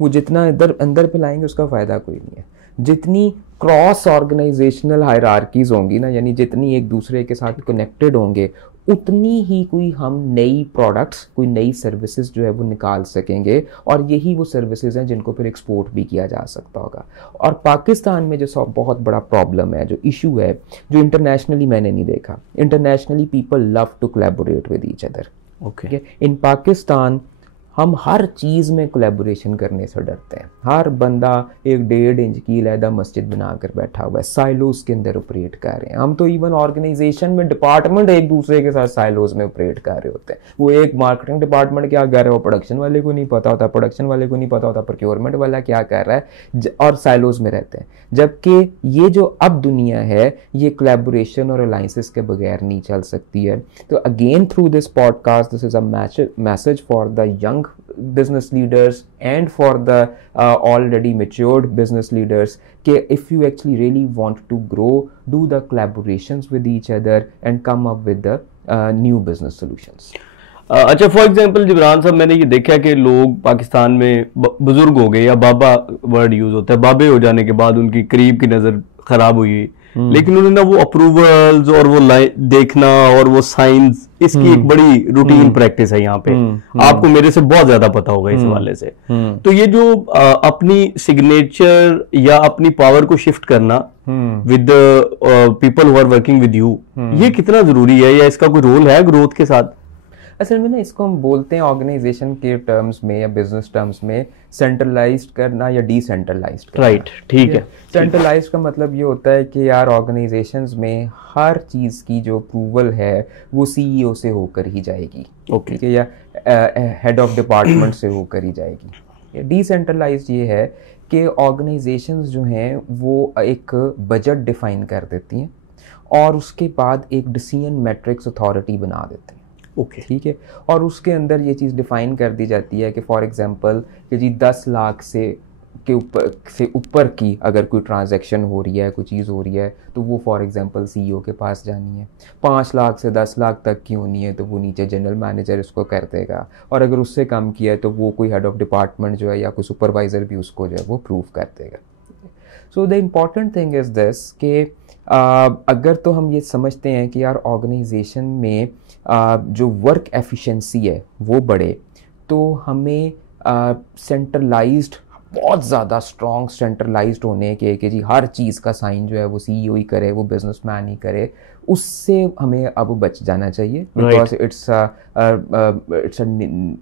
वो जितना इधर अंदर फैलाएंगे उसका फ़ायदा कोई नहीं है। जितनी क्रॉस ऑर्गेनाइजेशनल हायरार्कीज़ होंगी ना, यानी जितनी एक दूसरे के साथ कनेक्टेड होंगे, उतनी ही कोई हम नई प्रोडक्ट्स, कोई नई सर्विसेज जो है वो निकाल सकेंगे। और यही वो सर्विसेज हैं जिनको फिर एक्सपोर्ट भी किया जा सकता होगा। और पाकिस्तान में जो बहुत बड़ा प्रॉब्लम है, जो इशू है, जो इंटरनेशनली मैंने नहीं देखा, internationally people love to collaborate with each other. Okay, in Pakistan हम हर चीज़ में कोलैबोरेशन करने से डरते हैं। हर बंदा एक 1.5 इंच की अलहदा मस्जिद बनाकर बैठा हुआ है, साइलोज के अंदर ऑपरेट कर रहे हैं। हम तो इवन ऑर्गेनाइजेशन में डिपार्टमेंट एक दूसरे के साथ साइलोज में ऑपरेट कर रहे होते हैं। वो एक मार्केटिंग डिपार्टमेंट क्या कर रहा है वो प्रोडक्शन वाले को नहीं पता होता, प्रोडक्शन वाले को नहीं पता होता प्रोक्योरमेंट वाला क्या कर रहा है, और साइलोज में रहते हैं। जबकि ये जो अब दुनिया है, ये कोलैबोरेशन और अलाइंसेस के बगैर नहीं चल सकती है। तो again through this podcast, this is a message for the young business leaders and for the already matured business leaders कि if you actually really want to grow, do the collaborations with each other and come up with the new business solutions. अच्छा, for example Jibran साहब, मैंने ये देखा कि लोग पाकिस्तान में बुजुर्ग हो गए, या बाबा वर्ड यूज होता है, बाबे हो जाने के बाद उनकी करीब की नज़र खराब हुई, लेकिन उन्होंने वो अप्रूवल्स और वो देखना और वो साइंस, इसकी एक बड़ी रूटीन प्रैक्टिस है यहाँ पे। आपको मेरे से बहुत ज्यादा पता होगा इस हवाले से। तो ये जो अपनी सिग्नेचर या अपनी पावर को शिफ्ट करना with people who are working with you, ये कितना जरूरी है, या इसका कोई रोल है ग्रोथ के साथ? असल में ना इसको हम बोलते हैं ऑर्गेनाइजेशन के टर्म्स में या बिजनेस टर्म्स में सेंट्रलाइज्ड करना या डिसेंट्रलाइज्ड करना। राइट, ठीक है। सेंट्रलाइज्ड का मतलब ये होता है कि यार ऑर्गेनाइजेशंस में हर चीज़ की जो अप्रूवल है वो सीईओ से होकर ही जाएगी, ओके, ठीक है, या हेड ऑफ डिपार्टमेंट से होकर ही जाएगी। डिसेंट्रलाइज्ड ये है कि ऑर्गेनाइजेशंस जो हैं वो एक बजट डिफाइन कर देती हैं और उसके बाद एक डिसीजन मैट्रिक्स अथॉरिटी बना देते हैं। ओके, ठीक है, और उसके अंदर ये चीज़ डिफाइन कर दी जाती है कि फॉर एग्जांपल कि जी 10 लाख से के ऊपर से ऊपर की अगर कोई ट्रांजैक्शन हो रही है, कोई चीज़ हो रही है, तो वो फॉर एग्जांपल सीईओ के पास जानी है। 5 लाख से 10 लाख तक की होनी है तो वो नीचे जनरल मैनेजर उसको कर देगा, और अगर उससे कम किया है तो वो कोई हेड ऑफ डिपार्टमेंट जो है या कोई सुपरवाइज़र भी उसको जो है वो प्रूव कर देगा। So the important thing is this कि अगर तो हम ये समझते हैं कि यार ऑर्गेनाइजेशन में जो वर्क एफिशिएंसी है वो बढ़े, तो हमें सेंट्रलाइज्ड, बहुत ज़्यादा स्ट्रॉन्ग सेंट्रलाइज्ड होने के कि जी हर चीज़ का साइन जो है वो सीईओ ही करे, वो बिजनेसमैन ही करे, उससे हमें अब बच जाना चाहिए। Because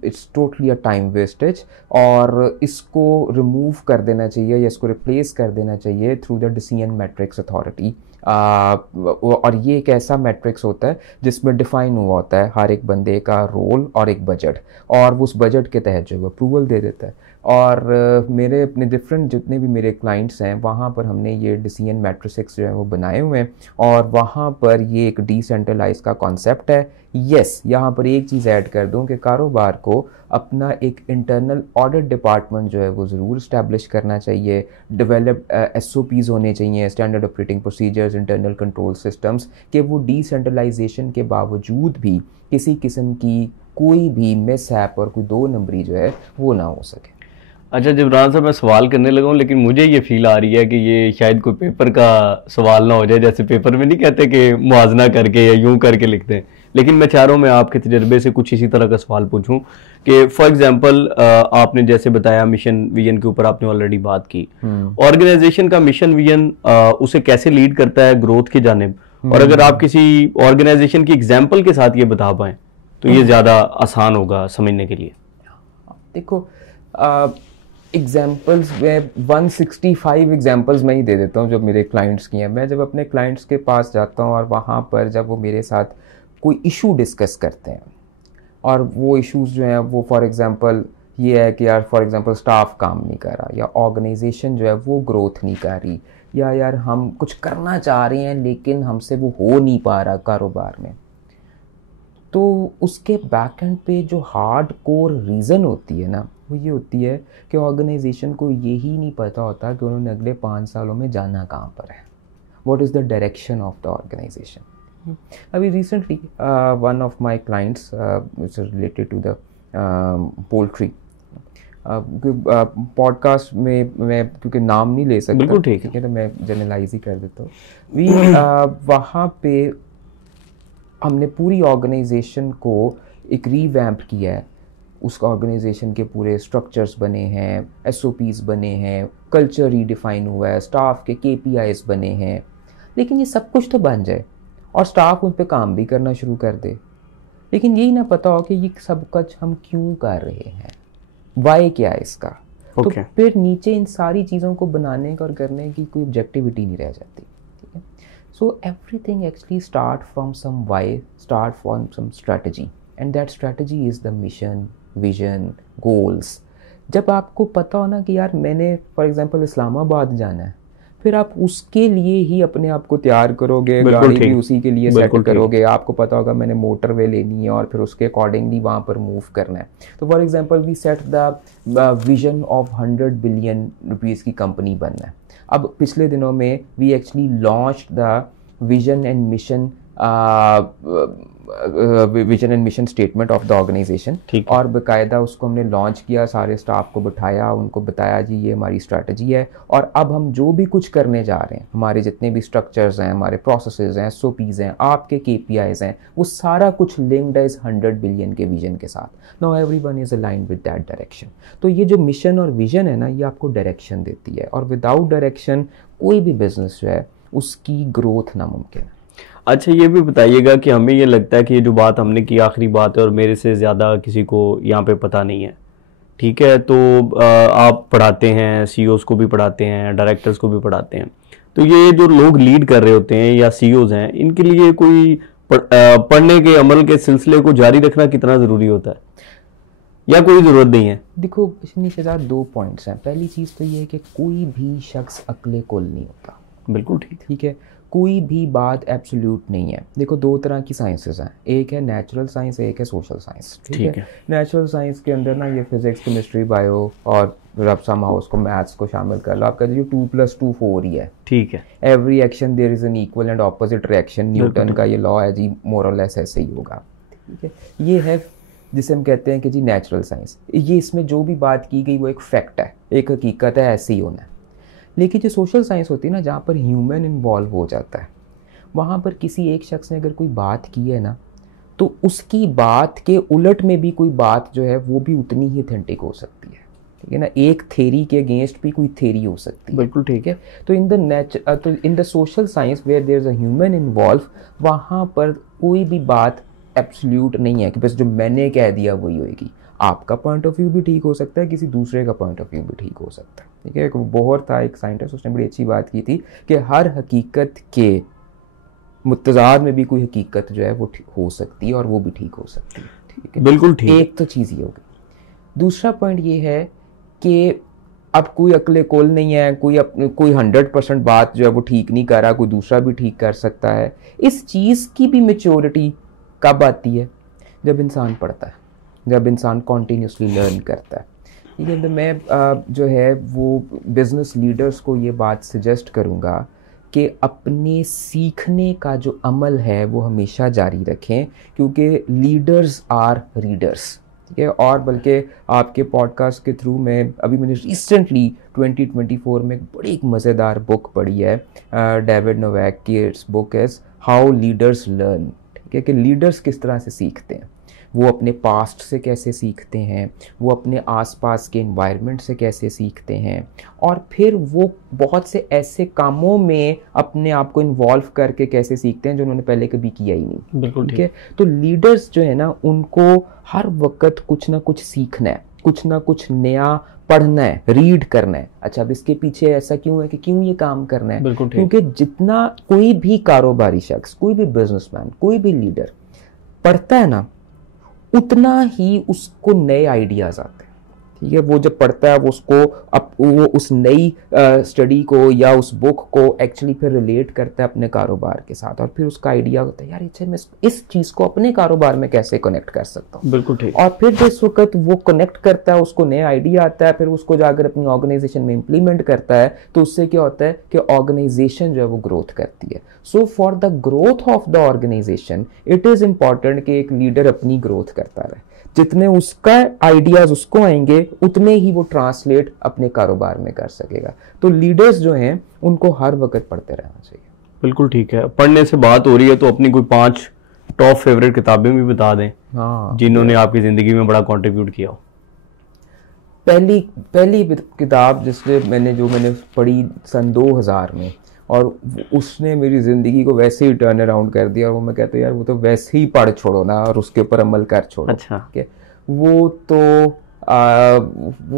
it's totally a time wastage, और इसको रिमूव कर देना चाहिए या इसको रिप्लेस कर देना चाहिए through the decision matrix authority. और ये एक ऐसा मैट्रिक्स होता है जिसमें डिफाइन हुआ होता है हर एक बंदे का रोल और एक बजट, और वो उस बजट के तहत जो है अप्रूवल दे देता है। और मेरे अपने डिफरेंट जितने भी मेरे क्लाइंट्स हैं वहाँ पर हमने ये डिसीजन मैट्रिक्स जो है वो बनाए हुए हैं, और वहाँ पर ये एक डिसेंट्रलाइज का कॉन्सेप्ट है। यस, यहाँ पर एक चीज़ ऐड कर दूँ कि कारोबार को अपना एक इंटरनल ऑडिट डिपार्टमेंट जो है वो ज़रूर इस्टेब्लिश करना चाहिए, डेवलप्ड एसओपीज़ होने चाहिए, standard operating procedures, internal control systems, कि वो डिसेंट्रलाइजेशन के बावजूद भी किसी किस्म की कोई भी मिसहैप और कोई 2 नंबरी जो है वो ना हो सके। अच्छा जिब्रान साहब, मैं सवाल करने लगा हूँ लेकिन मुझे ये फील आ रही है कि ये शायद कोई पेपर का सवाल ना हो जाए, जैसे पेपर में नहीं कहते कि मुआवजा करके या यूं करके लिखते हैं, लेकिन मैं चाह रहा हूँ मैं आपके तजर्बे से कुछ इसी तरह का सवाल पूछूं कि फॉर एग्जांपल आपने जैसे बताया मिशन विजन के ऊपर आपने ऑलरेडी बात की, ऑर्गेनाइजेशन का मिशन विजन उसे कैसे लीड करता है ग्रोथ की जानिब, और अगर आप किसी ऑर्गेनाइजेशन की एग्जाम्पल के साथ ये बता पाएं तो ये ज़्यादा आसान होगा समझने के लिए। देखो एग्जाम्पल्स में 165 एग्जाम्पल्स मैं ही दे देता हूँ जो मेरे क्लाइंट्स की हैं। मैं जब अपने क्लाइंट्स के पास जाता हूँ और वहाँ पर जब वो मेरे साथ कोई इशू डिस्कस करते हैं, और वो इश्यूज जो हैं वो फॉर एग्जांपल ये है कि यार फॉर एग्जांपल स्टाफ काम नहीं कर रहा, या ऑर्गेनाइजेशन जो है वो ग्रोथ नहीं कर रही, या यार हम कुछ करना चाह रहे हैं लेकिन हमसे वो हो नहीं पा रहा कारोबार में, तो उसके बैक एंड पे जो हार्ड कोर रीज़न होती है ना वो ये होती है कि ऑर्गेनाइजेशन को यही नहीं पता होता कि उन्होंने अगले 5 सालों में जाना कहाँ पर है, what is the direction of the organisation. अभी recently one of my clients it's related to the poultry, podcast में मैं क्योंकि नाम नहीं ले सकता, बिल्कुल ठीक है, तो मैं जनरलाइज ही कर देता हूँ। वहाँ पे हमने पूरी ऑर्गेनाइजेशन को एक रीवैम्प किया है, उस ऑर्गेनाइजेशन के पूरे स्ट्रक्चर्स बने हैं, एसओपीज़ बने हैं, कल्चर रीडिफाइन हुआ है, स्टाफ के केपीआईज बने हैं, लेकिन ये सब कुछ तो बन जाए और स्टाफ उन पे काम भी करना शुरू कर दे, लेकिन यही ना पता हो कि ये सब कुछ हम क्यों कर रहे हैं, वाई क्या है इसका। तो फिर नीचे इन सारी चीज़ों को बनाने का और करने की कोई ऑब्जेक्टिविटी नहीं रह जाती। ठीक है, so everything actually start from some why, start from some strategy, and that strategy is the mission, vision, goals. जब आपको पता हो ना कि यार मैंने फॉर एग्जांपल इस्लामाबाद जाना है, फिर आप उसके लिए ही अपने आप को तैयार करोगे, गाड़ी भी उसी के लिए सेट करोगे, आपको पता होगा मैंने मोटरवे लेनी है और फिर उसके अकॉर्डिंगली वहाँ पर मूव करना है। तो for example we set the vision of 100 billion rupees की कंपनी बनना है। अब पिछले दिनों में we actually launched the vision and mission vision and mission statement of the organisation, और बाकायदा उसको हमने लॉन्च किया, सारे स्टाफ को बिठाया, उनको बताया जी ये हमारी स्ट्रैटेजी है, और अब हम जो भी कुछ करने जा रहे हैं, हमारे जितने भी स्ट्रक्चर्स हैं, हमारे प्रोसेसेस हैं, एसओपीज़ हैं, आपके केपीआईज हैं, वो सारा कुछ लिंक्ड है इस 100 बिलियन के विजन के साथ। Now everyone is aligned with that direction. तो ये जो मिशन और विजन है ना, ये आपको डायरेक्शन देती है, और विदाउट डायरेक्शन कोई भी बिजनेस जो है उसकी ग्रोथ नामुमकिन है। अच्छा ये भी बताइएगा कि हमें ये लगता है कि ये जो बात हमने की आखिरी बात है और मेरे से ज़्यादा किसी को यहाँ पे पता नहीं है, ठीक है, तो आप पढ़ाते हैं, सीईओज़ को भी पढ़ाते हैं, डायरेक्टर्स को भी पढ़ाते हैं, तो ये जो लोग लीड कर रहे होते हैं या सीईओज़ हैं, इनके लिए कोई पढ़ने के अमल के सिलसिले को जारी रखना कितना ज़रूरी होता है या कोई ज़रूरत नहीं है? देखो इसमें शहजाद 2 पॉइंट्स हैं। पहली चीज़ तो ये है कि कोई भी शख्स अक्ले कुल नहीं होता, बिल्कुल ठीक। ठीक है, कोई भी बात एब्सोल्यूट नहीं है। देखो, दो तरह की साइंसेस हैं, एक है नेचुरल साइंस, एक है सोशल साइंस। ठीक है, नेचुरल साइंस के अंदर ना ये फिजिक्स, केमिस्ट्री, बायो और रब समा उसको मैथ्स को शामिल कर लो, आपका जो 2+2 4 ही है। ठीक है, every action there is an equal and opposite reaction, Newton का ये लॉ है जी, मोर और लेस ऐसे ही होगा। ठीक है, ये है जिसे हम कहते हैं कि जी नेचुरल साइंस। ये इसमें जो भी बात की गई वो एक फैक्ट है, एक हकीकत है, ऐसे ही होना है। लेकिन जो सोशल साइंस होती है ना, जहाँ पर ह्यूमन इन्वॉल्व हो जाता है, वहाँ पर किसी एक शख्स ने अगर कोई बात की है ना, तो उसकी बात के उलट में भी कोई बात जो है वो भी उतनी ही ऑथेंटिक हो सकती है। ठीक है ना, एक थेरी के अगेंस्ट भी कोई थेरी हो सकती है। बिल्कुल ठीक है। तो in the social science where there is a human involve, वहाँ पर कोई भी बात एब्सोल्यूट नहीं है कि बस जो मैंने कह दिया वही होएगी। आपका पॉइंट ऑफ व्यू भी ठीक हो सकता है, किसी दूसरे का पॉइंट ऑफ व्यू भी ठीक हो सकता है। ठीक है, एक बोहर था, एक साइंटिस्ट, उसने बड़ी अच्छी बात की थी कि हर हकीकत के मुतजाद में भी कोई हकीकत जो है वो हो सकती है और वो भी ठीक हो सकती है। ठीक है, बिल्कुल ठीक। एक तो चीज़ ये होगी। दूसरा पॉइंट ये है कि अब कोई अक्ले कुल नहीं है, कोई 100% बात जो है वो ठीक नहीं कर रहा, कोई दूसरा भी ठीक कर सकता है। इस चीज़ की भी मैच्योरिटी कब आती है? जब इंसान पढ़ता है, जब इंसान कॉन्टीन्यूसली लर्न करता है। ठीक है, तो मैं जो है वो बिजनेस लीडर्स को ये बात सजेस्ट करूँगा कि अपने सीखने का जो अमल है वो हमेशा जारी रखें, क्योंकि लीडर्स आर रीडर्स। ठीक है, और बल्कि आपके पॉडकास्ट के थ्रू मैं अभी मैंने रिसेंटली 2024 में एक बड़ी एक मज़ेदार बुक पढ़ी है, डेविड नोवेक की। It's book is how leaders learn. ठीक है, कि लीडर्स किस तरह से सीखते हैं, वो अपने पास्ट से कैसे सीखते हैं, वो अपने आसपास के एनवायरनमेंट से कैसे सीखते हैं, और फिर वो बहुत से ऐसे कामों में अपने आप को इन्वॉल्व करके कैसे सीखते हैं जो उन्होंने पहले कभी किया ही नहीं। बिल्कुल ठीक है, तो लीडर्स जो है ना, उनको हर वक्त कुछ ना कुछ सीखना है, कुछ ना कुछ नया पढ़ना है, रीड करना है। अच्छा, अब इसके पीछे ऐसा क्यों है कि क्यों ये काम करना है? क्योंकि जितना कोई भी कारोबारी शख्स, कोई भी बिजनेसमैन, कोई भी लीडर पढ़ता है ना, उतना ही उसको नए आइडियाज़ आते हैं। ठीक है, वो जब पढ़ता है वो वो उस नई स्टडी को या उस बुक को एक्चुअली फिर रिलेट करता है अपने कारोबार के साथ, और फिर उसका आइडिया होता है, यार अच्छा मैं इस चीज़ को अपने कारोबार में कैसे कनेक्ट कर सकता हूँ। बिल्कुल ठीक। और फिर जिस वक्त वो कनेक्ट करता है, उसको नया आइडिया आता है, फिर उसको जाकर अपनी ऑर्गेनाइजेशन में इम्प्लीमेंट करता है, तो उससे क्या होता है कि ऑर्गेनाइजेशन जो है वो ग्रोथ करती है। So for the growth of the organisation it is important कि एक लीडर अपनी ग्रोथ करता रहे। जितने उसका आइडियाज उसको आएंगे उतने ही वो ट्रांसलेट अपने कारोबार में कर सकेगा। तो लीडर्स जो हैं उनको हर वक्त पढ़ते रहना चाहिए। बिल्कुल ठीक है। पढ़ने से बात हो रही है तो अपनी कोई 5 टॉप फेवरेट किताबें भी बता दें। हाँ, जिन्होंने आपकी जिंदगी में बड़ा कंट्रीब्यूट किया हो। पहली किताब मैंने पढ़ी सन 2000 में, और उसने मेरी ज़िंदगी को वैसे ही टर्न अराउंड कर दिया। और वो मैं कहता हूँ यार वो तो वैसे ही पढ़ छोड़ो ना, और उसके ऊपर अमल कर छोड़ो। अच्छा, वो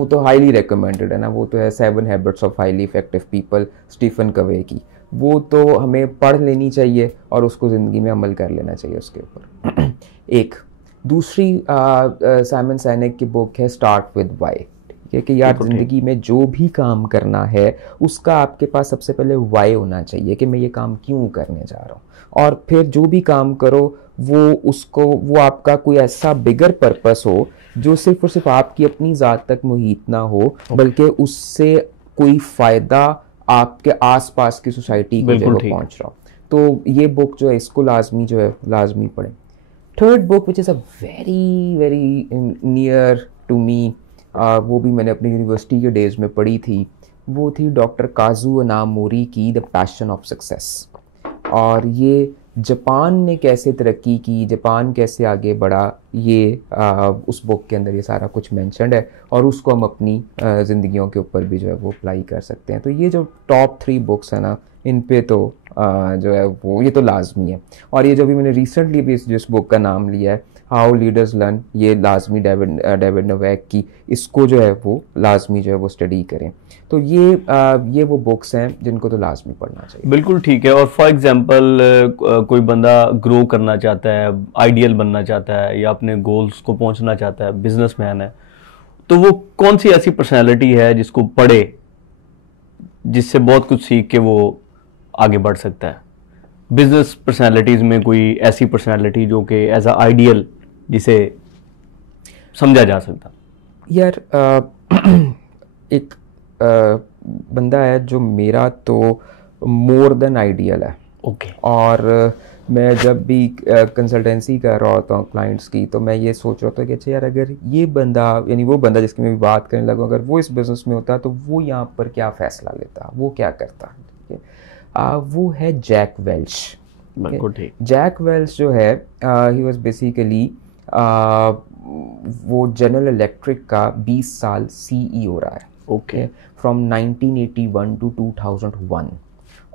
तो हाईली रिकमेंडेड है ना। वो तो है 7 habits of highly effective people, Stephen Covey की। वो तो हमें पढ़ लेनी चाहिए और उसको ज़िंदगी में अमल कर लेना चाहिए उसके ऊपर। एक दूसरी साइमन साइनेक की बुक है स्टार्ट विद वाई। कि यार ज़िंदगी में जो भी काम करना है उसका आपके पास सबसे पहले वाई होना चाहिए कि मैं ये काम क्यों करने जा रहा हूँ, और फिर जो भी काम करो वो आपका कोई ऐसा बिगर पर्पस हो जो सिर्फ और सिर्फ आपकी अपनी ज़ात तक मुहित ना हो, बल्कि उससे कोई फ़ायदा आपके आसपास की सोसाइटी को जो पहुँच रहा हो। तो ये बुक जो है इसको लाजमी पढ़ें। Third book which is a very very near to me, वो भी मैंने अपनी यूनिवर्सिटी के डेज में पढ़ी थी, वो थी डॉक्टर काजू अनामोरी की द पैशन ऑफ सक्सेस। और ये जापान ने कैसे तरक्की की, जापान कैसे आगे बढ़ा, ये उस बुक के अंदर ये सारा कुछ मेंशन्ड है, और उसको हम अपनी ज़िंदगियों के ऊपर भी जो है वो अप्लाई कर सकते हैं। तो ये जो टॉप 3 बुक्स है ना, इन पे तो जो है वो ये तो लाजमी है। और ये जो भी मैंने रिसेंटली भी जिस बुक का नाम लिया है हाउ लीडर्स लर्न, ये लाजमी डेविड नोवेक की, इसको जो है वो लाजमी जो है वो स्टडी करें। तो ये वो बुक्स हैं जिनको तो लाजमी पढ़ना चाहिए। बिल्कुल ठीक है। और फॉर एग्जांपल कोई बंदा ग्रो करना चाहता है, आइडियल बनना चाहता है, या अपने गोल्स को पहुंचना चाहता है, बिजनेसमैन है, तो वो कौन सी ऐसी पर्सनैलिटी है जिसको पढ़े, जिससे बहुत कुछ सीख के वो आगे बढ़ सकता है? बिजनेस पर्सनालिटीज में कोई ऐसी पर्सनालिटी जो कि एज अ आइडियल जिसे समझा जा सकता? यार एक बंदा है जो मेरा तो मोर देन आइडियल है। ओके। और मैं जब भी कंसल्टेंसी कर रहा होता हूँ क्लाइंट्स की, तो मैं ये सोच रहा था कि अच्छा यार, अगर ये बंदा, यानी वो बंदा जिसकी मैं भी बात करने लगा, अगर वो इस बिज़नेस में होता तो वो यहाँ पर क्या फ़ैसला लेता, वो क्या करता। ठीक है, वो है जैक वेल्च। बिल्कुल ठीक। जैक वेल्च जो है, ही वाज बेसिकली वो जनरल इलेक्ट्रिक का 20 साल सीईओ रहा है। ओके। From 1981 to 2001।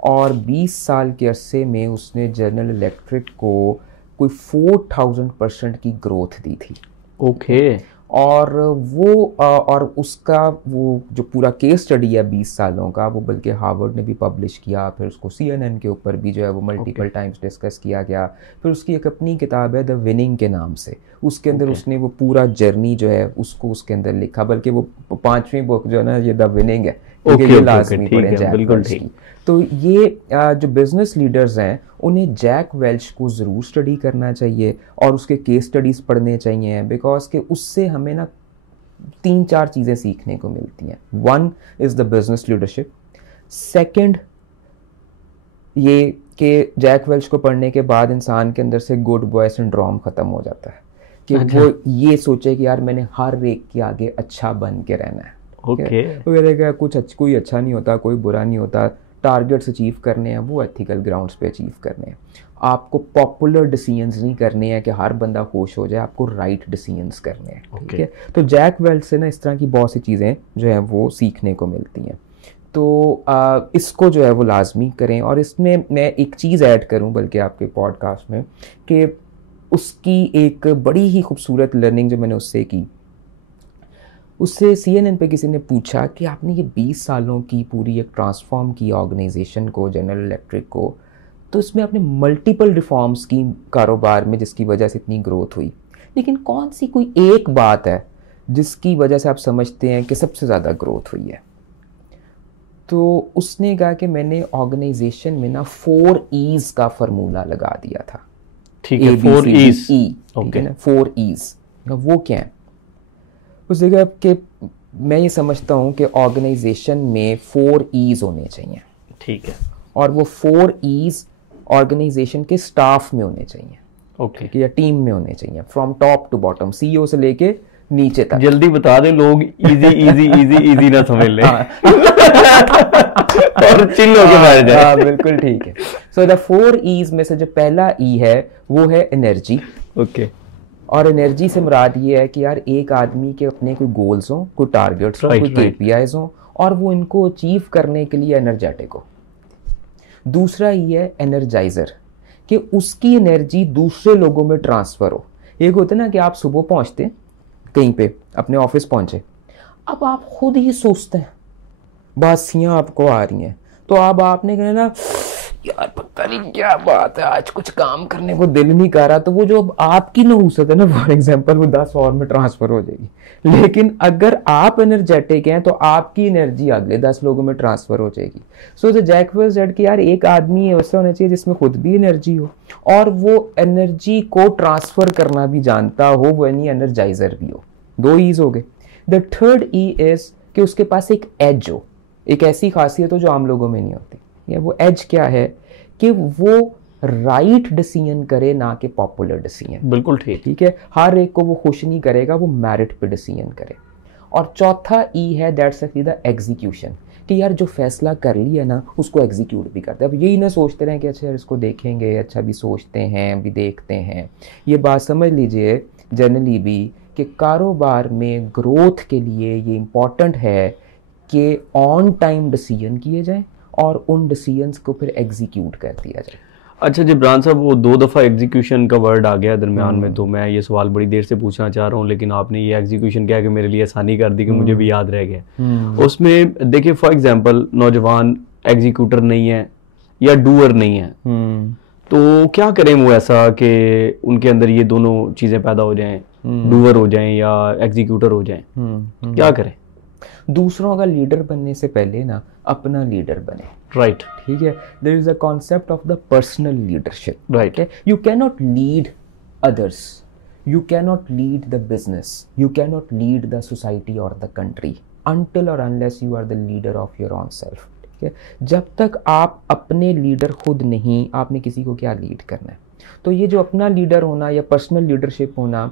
और 20 साल के अरसे में उसने जनरल इलेक्ट्रिक को कोई 4000% की ग्रोथ दी थी। ओके। और वो और उसका वो जो पूरा केस स्टडी है 20 सालों का, वो बल्कि हार्वर्ड ने भी पब्लिश किया, फिर उसको CNN के ऊपर भी जो है वो मल्टीपल टाइम्स डिस्कस किया गया। फिर उसकी एक अपनी किताब है द विनिंग के नाम से, उसके अंदर उसने वो पूरा जर्नी जो है उसको उसके अंदर लिखा, बल्कि वो 5वीं बुक जो है ना, ये द विनिंग है, क्योंकि ये लाजमी पढ़ें जैक वेल्च की। तो ये जो बिजनेस लीडर्स हैं उन्हें जैक वेल्च को ज़रूर स्टडी करना चाहिए और उसके केस स्टडीज़ पढ़ने चाहिए, बिकॉज कि उससे हमें ना 3-4 चीज़ें सीखने को मिलती हैं। 1 is the business leadership. Second ये कि जैक वेल्च को पढ़ने के बाद इंसान के अंदर से गुड बॉय सिंड्रोम ख़त्म हो जाता है कि वो ये सोचे कि यार मैंने हर एक के आगे अच्छा बन के रहना है। ओके। वो कहेगा कोई अच्छा नहीं होता, कोई बुरा नहीं होता, टारगेट्स अचीव करने हैं वो एथिकल ग्राउंड्स पे अचीव करने हैं। आपको पॉपुलर डिसीजंस नहीं करने हैं कि हर बंदा खुश हो जाए, आपको राइट डिसीजंस करने हैं। ठीक है, तो जैक वेल्च से ना इस तरह की बहुत सी चीज़ें जो है वो सीखने को मिलती हैं। तो इसको जो है वो लाजमी करें। और इसमें मैं एक चीज़ ऐड करूं बल्कि आपके पॉडकास्ट में, कि उसकी एक बड़ी ही खूबसूरत लर्निंग जो मैंने उससे की, उससे CNN पे किसी ने पूछा कि आपने ये 20 सालों की पूरी एक ट्रांसफॉर्म की ऑर्गेनाइजेशन को, जनरल इलेक्ट्रिक को, तो इसमें आपने मल्टीपल रिफॉर्म्स की कारोबार में जिसकी वजह से इतनी ग्रोथ हुई, लेकिन कौन सी कोई एक बात है जिसकी वजह से आप समझते हैं कि सबसे ज़्यादा ग्रोथ हुई है? तो उसने कहा कि मैंने ऑर्गेनाइजेशन में ना 4 E's का फार्मूला लगा दिया था। ठीक है, 4 E's। ठीक है ना, 4 E's। वो क्या है? उस जगह कि मैं ये समझता हूँ कि ऑर्गेनाइजेशन में 4 E's होने चाहिए। ठीक है। और वो 4 E's ऑर्गेनाइजेशन के स्टाफ में होने चाहिए। ओके। या टीम में होने चाहिए, from top to bottom, CEO से लेके नीचे तक। जल्दी बता दे, लोग इजी इजी इजी इजी ना समझ ले और चिल होके बैठ जाए। बिल्कुल ठीक है। सो द 4 E's में से जो पहला E है वो है एनर्जी। ओके। और एनर्जी से मुराद ये है कि यार एक आदमी के अपने कोई गोल्स हों, कोई टारगेट्स हों, कोई KPIs हों, और वो इनको अचीव करने के लिए एनर्जेटिक हो। दूसरा ये है एनर्जाइजर, कि उसकी एनर्जी दूसरे लोगों में ट्रांसफ़र हो। एक होता है ना कि आप सुबह पहुंचते कहीं पे, अपने ऑफिस पहुंचे, अब आप खुद ही सोचते हैं बासियाँ आपको आ रही हैं, तो अब आपने कहना ना यार पता नहीं क्या बात है, आज कुछ काम करने को दिल नहीं कर रहा, तो वो जो आपकी नहूसत है ना, फॉर एग्जांपल, वो 10 और में ट्रांसफर हो जाएगी। लेकिन अगर आप एनर्जेटिक हैं तो आपकी एनर्जी अगले 10 लोगों में ट्रांसफर हो जाएगी। So the Jack Welch said कि यार एक आदमी ऐसा होना चाहिए जिसमें खुद भी एनर्जी हो और वो एनर्जी को ट्रांसफर करना भी जानता हो, वो यानी एनर्जाइजर भी हो। 2 E's हो गए। द थर्ड E इज कि उसके पास एक एज हो, एक ऐसी खासियत हो जो आम लोगों में नहीं होती। या वो एज क्या है कि वो राइट डिसीजन करे, ना कि पॉपुलर डिसीजन। बिल्कुल ठीक। ठीक है, हर एक को वो खुश नहीं करेगा, वो मेरिट पे डिसीजन करे। और चौथा E है दैट्स द एग्जीक्यूशन, कि यार जो फैसला कर लिया ना उसको एग्जीक्यूट भी करते हैं। अब यही ना सोचते रहें कि अच्छा यार इसको देखेंगे, अच्छा भी सोचते हैं, भी देखते हैं। ये बात समझ लीजिए जनरली भी कि कारोबार में ग्रोथ के लिए ये इम्पॉर्टेंट है कि ऑन टाइम डिसीजन किए जाएं और उन डिसीजंस को फिर एग्जीक्यूट कर दिया जाए। अच्छा जिब्रान साहब, वो 2 दफ़ा एग्जीक्यूशन का वर्ड आ गया दरमियान में, तो मैं ये सवाल बड़ी देर से पूछना चाह रहा हूँ, लेकिन आपने ये एग्जीक्यूशन क्या कि मेरे लिए आसानी कर दी कि मुझे भी याद रह गया। उसमें देखिए फॉर एग्जांपल नौजवान एग्जीक्यूटर नहीं है या डूअर नहीं है, तो क्या करें वो ऐसा कि उनके अंदर ये दोनों चीज़ें पैदा हो जाएं, डूअर हो जाएं या एग्जीक्यूटर हो जाएं, क्या करें? दूसरों का लीडर बनने से पहले ना अपना लीडर बने। राइट, ठीक है, there is a concept of the personal leadership. Right, you can not lead others, you cannot lead the business, you cannot lead the society or the country until or unless you are the leader of your own self। ठीक है, जब तक आप अपने leader खुद नहीं, आपने किसी को क्या लीड करना है। तो ये जो अपना लीडर होना या पर्सनल लीडरशिप होना,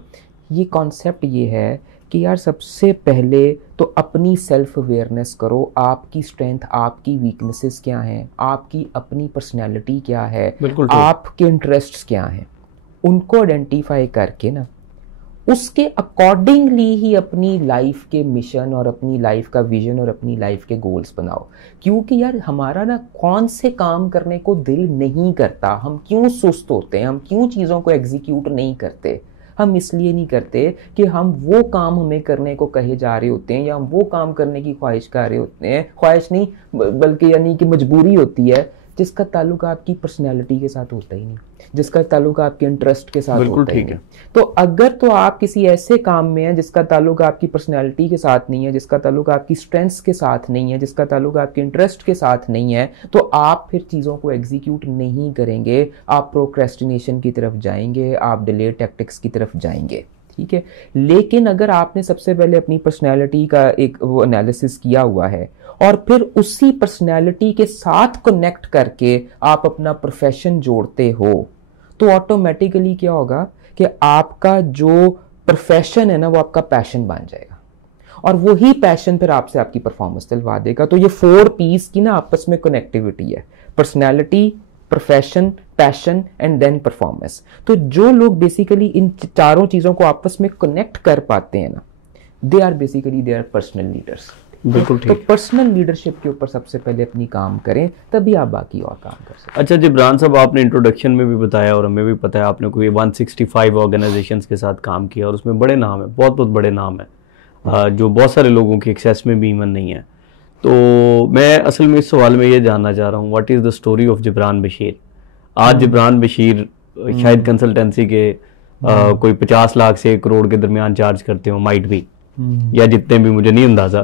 ये कॉन्सेप्ट ये है कि यार सबसे पहले तो अपनी सेल्फ अवेयरनेस करो, आपकी स्ट्रेंथ, आपकी वीकनेसेस क्या हैं, आपकी अपनी पर्सनैलिटी क्या है, आपके इंटरेस्ट्स क्या हैं, उनको आइडेंटिफाई करके ना उसके अकॉर्डिंगली ही अपनी लाइफ के मिशन और अपनी लाइफ का विजन और अपनी लाइफ के गोल्स बनाओ। क्योंकि यार हमारा ना कौन से काम करने को दिल नहीं करता, हम क्यों सुस्त होते हैं, हम क्यों चीज़ों को एग्जीक्यूट नहीं करते। हम इसलिए नहीं करते कि हम वो काम हमें करने को कहे जा रहे होते हैं या हम वो काम करने की ख्वाहिश कर रहे होते हैं, ख्वाहिश नहीं बल्कि यानी कि मजबूरी होती है, जिसका ताल्लुक आपकी पर्सनैलिटी के साथ होता ही नहीं, जिसका ताल्लुक आपके इंटरेस्ट के साथ होता ही नहीं। तो अगर तो आप किसी ऐसे काम में हैं जिसका ताल्लुक आपकी पर्सनैलिटी के साथ नहीं है, जिसका ताल्लुक आपकी स्ट्रेंथ्स के साथ नहीं है, जिसका ताल्लुक आपके इंटरेस्ट के साथ नहीं है, तो आप फिर चीज़ों को एग्जीक्यूट नहीं करेंगे, आप प्रोक्रेस्टिनेशन की तरफ जाएंगे, आप डिले टैक्टिक्स की तरफ जाएंगे। ठीक है, लेकिन अगर आपने सबसे पहले अपनी पर्सनैलिटी का एक वो एनालिसिस किया हुआ है और फिर उसी पर्सनैलिटी के साथ कनेक्ट करके आप अपना प्रोफेशन जोड़ते हो, तो ऑटोमेटिकली क्या होगा कि आपका जो प्रोफेशन है ना वो आपका पैशन बन जाएगा और वही पैशन फिर आपसे आपकी परफॉर्मेंस दिलवा देगा। तो ये 4 पीस की ना आपस में कनेक्टिविटी है, personality, profession, passion and then performance. तो जो लोग बेसिकली इन चारों चीजों को आपस में कनेक्ट कर पाते हैं ना, they are basically they are personal leaders. बिल्कुल ठीक। तो पर्सनल लीडरशिप के ऊपर सबसे पहले अपनी काम करें, तभी आप बाकी और काम कर सकते हैं। अच्छा जिब्रान साहब, आपने इंट्रोडक्शन में भी बताया और हमें भी पता है आपने कोई 165 ऑर्गेनाइजेशंस के साथ काम किया और उसमें बड़े नाम है, बहुत बहुत बड़े नाम है जो बहुत सारे लोगों के एक्सेस में भी इवन नहीं है। तो मैं असल में इस सवाल में ये जानना चाह रहा हूँ, what is the story of Jibran Bashir. आज जिब्रान बशीर शायद कंसल्टेंसी के कोई 50 लाख से 1 करोड़ के दरमियान चार्ज करते हो, माइट भी, या जितने भी, मुझे नहीं अंदाजा।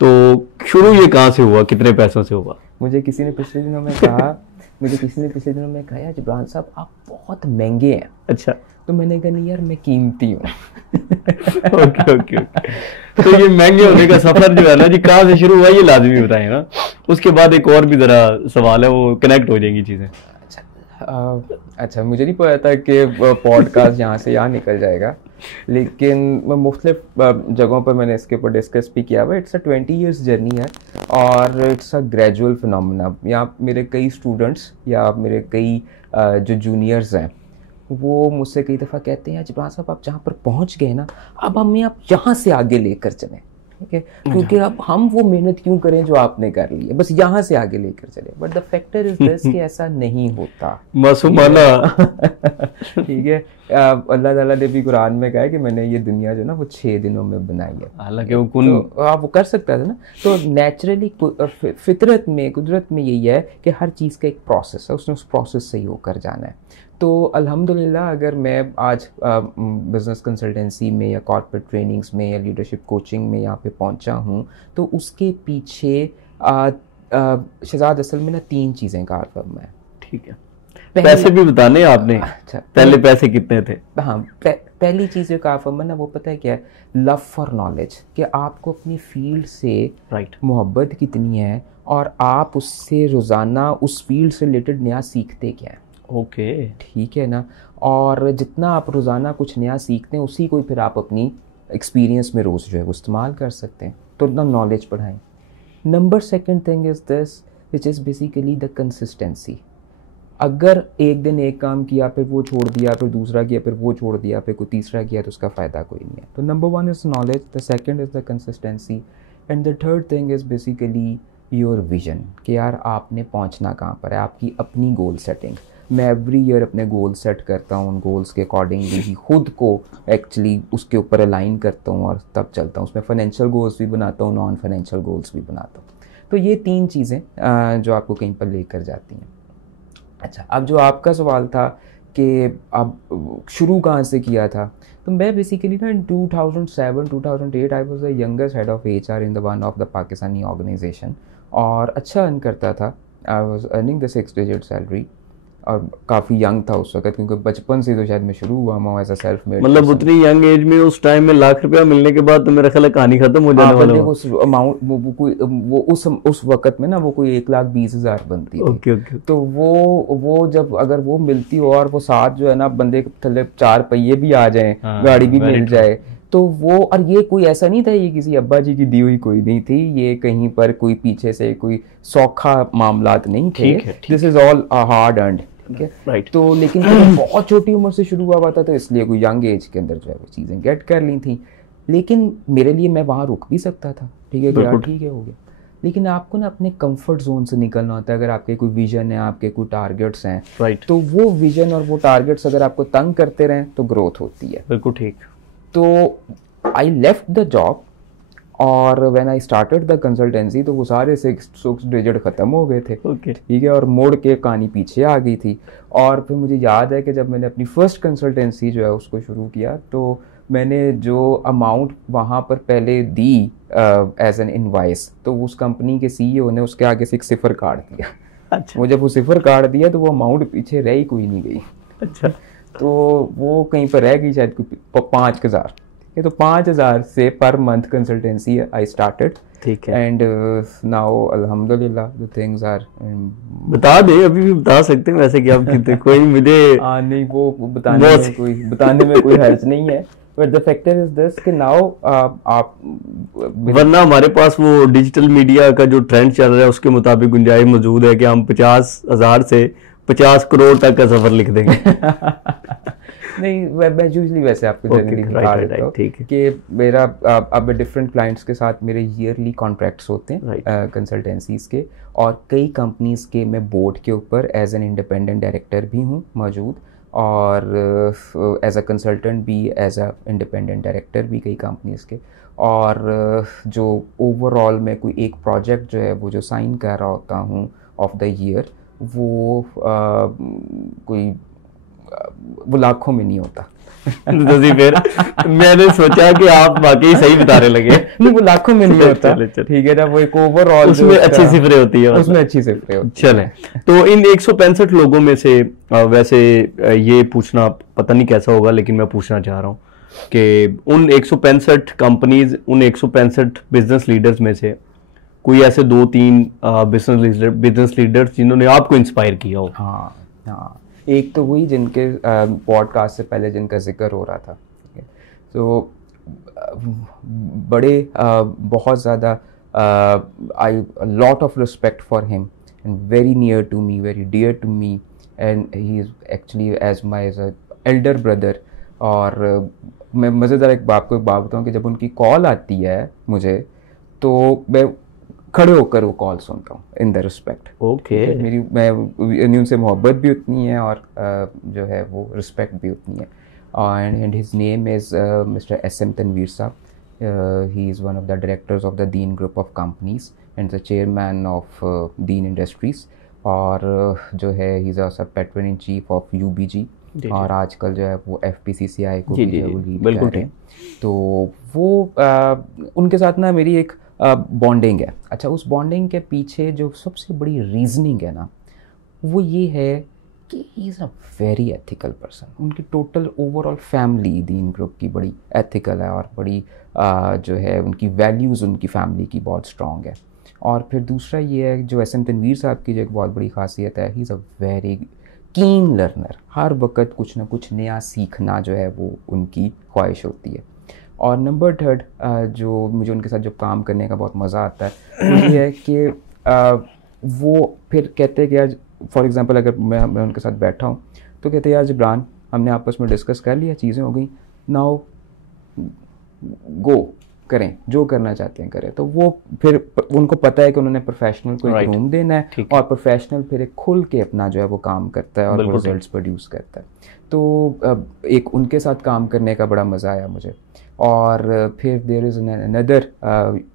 तो शुरू ये कहाँ से हुआ, कितने पैसों से हुआ? मुझे किसी ने पिछले दिनों में कहा यार जिब्रान साहब आप बहुत महंगे हैं। अच्छा। तो मैंने कहा नहीं यार मैं कीमती हूँ। ओके। तो ये महंगे होने का सफर जो है ना जी, कहाँ से शुरू हुआ ये लाजमी बताएं ना, उसके बाद एक और भी जरा सवाल है, वो कनेक्ट हो जाएंगी चीजें। अच्छा मुझे नहीं पता था कि पॉडकास्ट यहाँ से यहाँ निकल जाएगा, लेकिन मुख्तलिफ जगहों पर मैंने इसके ऊपर डिस्कस भी किया हुआ। इट्स अ 20 years जर्नी है और इट्स अ ग्रेजुअल फिनोमेना। यहाँ मेरे कई स्टूडेंट्स या मेरे कई जो जूनियर्स हैं वो मुझसे कई दफ़ा कहते हैं जिब्रान साहब आप जहाँ पर पहुँच गए ना, अब हमें आप यहाँ से आगे लेकर चलें। ठीक है, क्योंकि अब हम वो मेहनत क्यों करें जो आपने कर ली है, बस यहाँ से आगे लेकर चले। But the factor is this कि ऐसा नहीं होता। ठीक है, अल्लाह ताला ने भी कुरान में कहा है कि मैंने ये दुनिया जो ना वो 6 दिनों में बनाई है। हालांकि वो आप वो कर सकता था ना। तो नेचुरली फितरत में, कुदरत में यही है कि हर चीज़ का एक प्रोसेस है, उसने उस प्रोसेस से ही होकर जाना है। तो अल्हम्दुलिल्लाह अगर मैं आज बिज़नेस कंसल्टेंसी में या कॉर्पोरेट ट्रेनिंग्स में या लीडरशिप कोचिंग में यहाँ पे पहुँचा हूँ, तो उसके पीछे शहजाद असल में ना 3 चीज़ें कारगर है। ठीक है, पैसे भी बताने आपने। अच्छा, पहले पैसे कितने थे? हाँ, पहली चीज़ जो कारगर ना वो पता है क्या है, लव फॉर नॉलेज, कि आपको अपनी फील्ड से मोहब्बत कितनी है और आप उससे रोज़ाना उस फील्ड से रिलेटेड नया सीखते क्या है। ओके ठीक है ना, और जितना आप रोज़ाना कुछ नया सीखते हैं उसी को फिर आप अपनी एक्सपीरियंस में रोज़ जो है वो इस्तेमाल कर सकते हैं। तो अपना नॉलेज बढ़ाएं। Number 2 thing is this which is basically the consistency. अगर एक दिन एक काम किया फिर वो छोड़ दिया, फिर दूसरा किया, फिर वो छोड़ दिया, फिर कोई तीसरा किया, तो उसका फ़ायदा कोई नहीं है। तो number 1 is knowledge, the second is the consistency and the third thing is basically your vision, कि यार आपने पहुंचना कहाँ पर है, आपकी अपनी गोल सेटिंग। मैं एवरी ईयर अपने गोल सेट करता हूँ, उन गोल्स के अकॉर्डिंगली ही खुद को एक्चुअली उसके ऊपर अलाइन करता हूँ और तब चलता हूँ। उसमें फाइनेंशियल गोल्स भी बनाता हूँ, नॉन फाइनेंशियल गोल्स भी बनाता हूँ। तो ये 3 चीज़ें जो आपको कहीं पर लेकर जाती हैं। अच्छा, अब जो आपका सवाल था कि अब शुरू कहाँ से किया था, तो मैं बेसिकली ना in 2007-2008 I was the youngest head of HR in the one of the Pakistani organisation, और अच्छा अर्न करता था। I was earning the 6 digit salary, और काफ़ी यंग था उस वक्त, क्योंकि बचपन से तो शायद मैं शुरू हुआ हूँ एज अ सेल्फ मेड। मतलब उतनी यंग एज में उस टाइम में लाख रुपया मिलने के बाद तो मेरा ख्याल है कहानी खत्म हो जाने वाला है। उस अमाउंट वो कोई वो उस वक्त में ना वो कोई 1,20,000 बनती थी। Okay okay. तो वो जब अगर वो मिलती हो और वो साथ जो है ना बंदे के थल्ले 4 पहिए भी आ जाए, गाड़ी भी मिल जाए, तो वो, और ये कोई ऐसा नहीं था, ये किसी अब्बा जी की दी हुई कोई नहीं थी, ये कहीं पर कोई पीछे से कोई सौखा मामलात नहीं थे। This is all hard earned, ठीक है, राइट। तो लेकिन बहुत छोटी उम्र से शुरू हुआ था, तो इसलिए कोई यंग एज के अंदर जो है वो चीज़ें गेट कर ली थी। लेकिन मेरे लिए मैं वहाँ रुक भी सकता था, ठीक है, यार ठीक है, हो गया। लेकिन आपको ना अपने कंफर्ट जोन से निकलना होता है। अगर आपके कोई विजन है, आपके कोई टारगेट्स हैं, राइट, तो वो विजन और वो टारगेट्स अगर आपको तंग करते रहें तो ग्रोथ होती है। बिल्कुल ठीक। तो आई लेफ्ट द जॉब, और when I started the consultancy तो वो सारे 6 डिजिट ख़त्म हो गए थे, ठीक है, और मोड़ के कहानी पीछे आ गई थी। और फिर मुझे याद है कि जब मैंने अपनी फर्स्ट कंसल्टेंसी जो है उसको शुरू किया, तो मैंने जो अमाउंट वहाँ पर पहले दी एज एन इनवाइस, तो उस कंपनी के CEO ने उसके आगे से एक सिफर काट दिया। अच्छा। वो जब वो सिफर काट दिया तो वो अमाउंट पीछे रह ही कोई नहीं गई। अच्छा। तो वो कहीं पर रह गई शायद 5,000, तो 5,000 से per month consultancy I started, ठीक है, एंड नाउ अल्हम्दुलिल्लाह द थिंग्स आर। बता दे, अभी भी बता सकते हैं वैसे कि आप कितने कोई मुझे नहीं, वो बताने में कोई हर्ज नहीं है, but the factor is this कि नाउ आप, वरना हमारे पास वो डिजिटल मीडिया का जो ट्रेंड चल रहा है उसके मुताबिक गुंजाइश मौजूद है कि हम 50,000 से 50 करोड़ तक का सफर लिख देंगे। नहीं, मैं यूजली वैसे आपको जनरली बता देता हूँ कि मेरा अब डिफरेंट क्लाइंट्स के साथ मेरे ईयरली कॉन्ट्रैक्ट्स होते हैं कंसल्टेंसीज के, और कई कंपनीज के मैं बोर्ड के ऊपर एज एन इंडिपेंडेंट डायरेक्टर भी हूँ मौजूद, और एज अ कंसल्टेंट भी, एज अ इंडिपेंडेंट डायरेक्टर भी कई कंपनीज के। और जो ओवरऑल मैं कोई एक प्रोजेक्ट जो है वो जो साइन कर रहा होता हूँ ऑफ द ईयर, वो लाखों में नहीं होता। तो फिर मैंने सोचा कि आप वाकई सही बताने लगे। नहीं, वो लाखों में नहीं होता, ठीक है ना, वो एक ओवरऑल उसमें अच्छी सिफरें होती है, उसमें अच्छी सिफरें होती है। चले, तो इन 165 लोगों में से वैसे ये पूछना पता नहीं कैसा होगा, लेकिन मैं पूछना चाह रहा हूँ कि उन 165 कंपनीज, उन 165 बिजनेस लीडर्स में से कोई ऐसे 2-3 बिजनेस लीडर्स जिन्होंने आपको इंस्पायर किया हो? हाँ, एक तो वही जिनके पॉडकास्ट से पहले जिनका जिक्र हो रहा था, ठीक है, तो बड़े बहुत ज़्यादा I lot of respect for him and very near to me, very dear to me, and he is actually as my elder brother. और मैं मज़ेदार आपको एक बात बताऊँ कि जब उनकी कॉल आती है मुझे, तो मैं खड़े होकर वो कॉल सुनता हूँ इन द रिस्पेक्ट। ओके। मैं उनसे मोहब्बत भी उतनी है और जो है वो रिस्पेक्ट भी उतनी है। And his name is mister SM Tanveer साहब। He is one of the directors of the Deen group of companies and the chairman of Deen industries, और जो है he is also patron in chief of UBG, और आजकल जो है वो FPCCI को भी लीड कर रहे हैं। तो वो उनके साथ ना मेरी एक बॉन्डिंग है। अच्छा, उस बॉन्डिंग के पीछे जो सबसे बड़ी रीजनिंग है ना, वो ये है कि ही is a very ethical person. उनकी टोटल ओवरऑल फैमिली दीन ग्रुप की बड़ी एथिकल है, और बड़ी जो है उनकी वैल्यूज़ उनकी फैमिली की बहुत स्ट्रॉन्ग है। और फिर दूसरा ये है जो SM तनवीर साहब की जो एक बहुत बड़ी खासियत है, he is a very keen learner. हर वक्त कुछ ना कुछ नया सीखना जो है वो उनकी ख्वाहिश होती है। और नंबर 3 जो मुझे उनके साथ जो काम करने का बहुत मज़ा आता है वो ये है कि वो फिर कहते हैं कि आज फॉर एग्ज़ाम्पल अगर मैं उनके साथ बैठा हूँ तो कहते हैं यार जिब्रान, हमने आपस में डिस्कस कर लिया, चीज़ें हो गई, नाउ गो करें, जो करना चाहते हैं करें। तो वो फिर उनको पता है कि उन्होंने प्रोफेशनल को एक रूम देना है, और प्रोफेशनल फिर एक खुल के अपना जो है वो काम करता है और रिजल्ट्स प्रोड्यूस करता है। तो एक उनके साथ काम करने का बड़ा मज़ा आया मुझे। और फिर there is another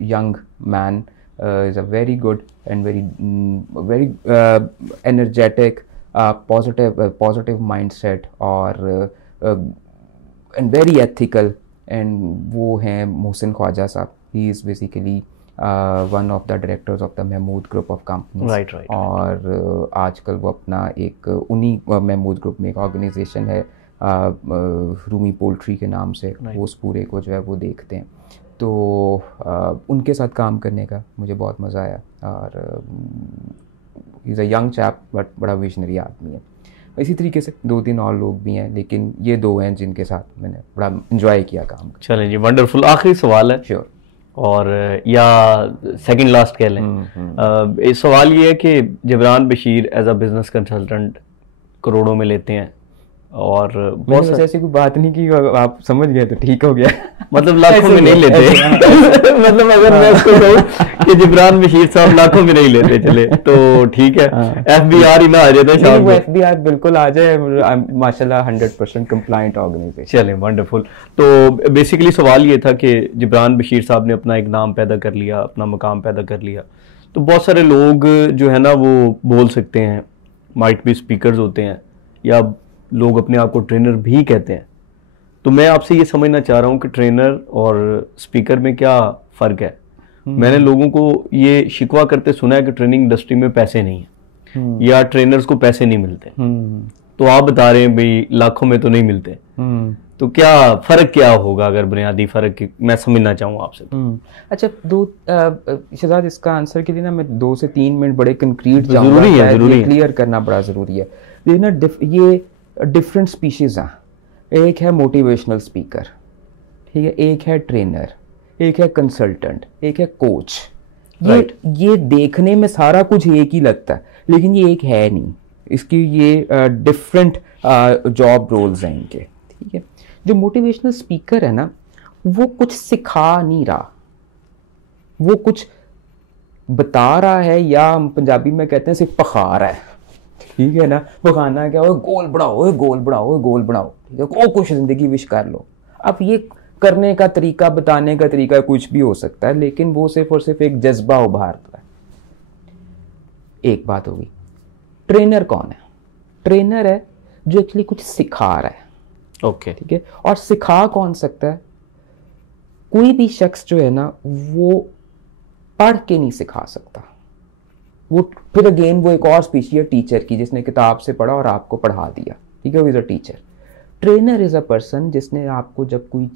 young man, is a very good and very energetic positive mindset और एंड वेरी एथिकल, एंड वो हैं मोहसिन ख्वाजा साहब। He is basically one of the directors of the Mahmood group of companies. Right. और आजकल वो अपना एक उन्हीं महमूद ग्रुप में एक ऑर्गेनाइजेशन है रूमी पोल्ट्री के नाम से, वो उस पूरे को जो है वो देखते हैं। तो उनके साथ काम करने का मुझे बहुत मज़ा आया। और is a young chap but बड़ा विजनरी आदमी है। इसी तरीके से 2-3 और लोग भी हैं, लेकिन ये 2 हैं जिनके साथ मैंने बड़ा इन्जॉय किया काम। चलें जी, वंडरफुल। आखिरी सवाल है, श्योर, और या सेकंड लास्ट कह लें। इस सवाल ये है कि Jibran Bashir as a business consultant करोड़ों में लेते हैं, और बहुत ऐसी कोई बात नहीं की, आप समझ गए तो ठीक हो गया। मतलब लाखों में नहीं लेते। मतलब अगर मैं इसको कहूँ कि जिब्रान बशीर साहब लाखों में नहीं लेते, चले तो ठीक है। FBI ही ना आ जाए शाम को। FBI बिल्कुल आ जाए, माशाल्लाह 100% कंप्लायंट ऑर्गेनाइजेशन। चलें, वंडरफुल। तो बेसिकली सवाल ये था कि जिब्रान बशीर साहब ने अपना एक नाम पैदा कर लिया, अपना मकाम पैदा कर लिया, तो बहुत सारे लोग जो है ना वो बोल सकते हैं, माइट भी स्पीकर्स होते हैं, या लोग अपने आप को ट्रेनर भी कहते हैं। तो मैं आपसे ये समझना चाह रहा हूँ कि ट्रेनर और स्पीकर में क्या फ़र्क है। मैंने लोगों को ये शिकवा करते सुना है कि ट्रेनिंग इंडस्ट्री में पैसे नहीं है, या ट्रेनर्स को पैसे नहीं मिलते। तो आप बता रहे हैं भाई लाखों में तो नहीं मिलते, तो क्या फ़र्क क्या होगा, अगर बुनियादी फ़र्क मैं समझना चाहूँ आपसे। अच्छा, शहजाद, इसका आंसर के लिए ना मैं 2 से 3 मिनट बड़े कंक्रीट जरूरी है, क्लियर करना बड़ा ज़रूरी है। ये डिफरेंट स्पीशीज़ हैं। एक है मोटिवेशनल स्पीकर, ठीक है, एक है ट्रेनर, एक है कंसल्टेंट, एक है कोच। ये देखने में सारा कुछ एक ही लगता है, लेकिन ये एक है नहीं। इसकी ये डिफरेंट जॉब रोल्स हैं इनके, ठीक है। जो मोटिवेशनल स्पीकर है ना, वो कुछ सिखा नहीं रहा, वो कुछ बता रहा है, या हम पंजाबी में कहते हैं सिर्फ पखा रहा है, ठीक है ना। पखाना क्या हो, गोल बढ़ाओ, गोल बढ़ाओ, गोल बढ़ाओ, ठीक है, को कुछ जिंदगी विश कर लो। अब ये करने का तरीका, बताने का तरीका कुछ भी हो सकता है, लेकिन वो सिर्फ और सिर्फ एक जज्बा उभारता है। एक बात होगी। ट्रेनर कौन है? ट्रेनर है जो एक्चुअली कुछ सिखा रहा है, ओके, ठीक है। और सिखा कौन सकता है? कोई भी शख्स जो है ना, वो पढ़ के नहीं सिखा सकता। वो फिर अगेन वो एक और स्पीशी है टीचर की, जिसने किताब से पढ़ा और आपको पढ़ा दिया, ठीक है, वो is a teacher. Trainer is a person जिसने आपको जब कोई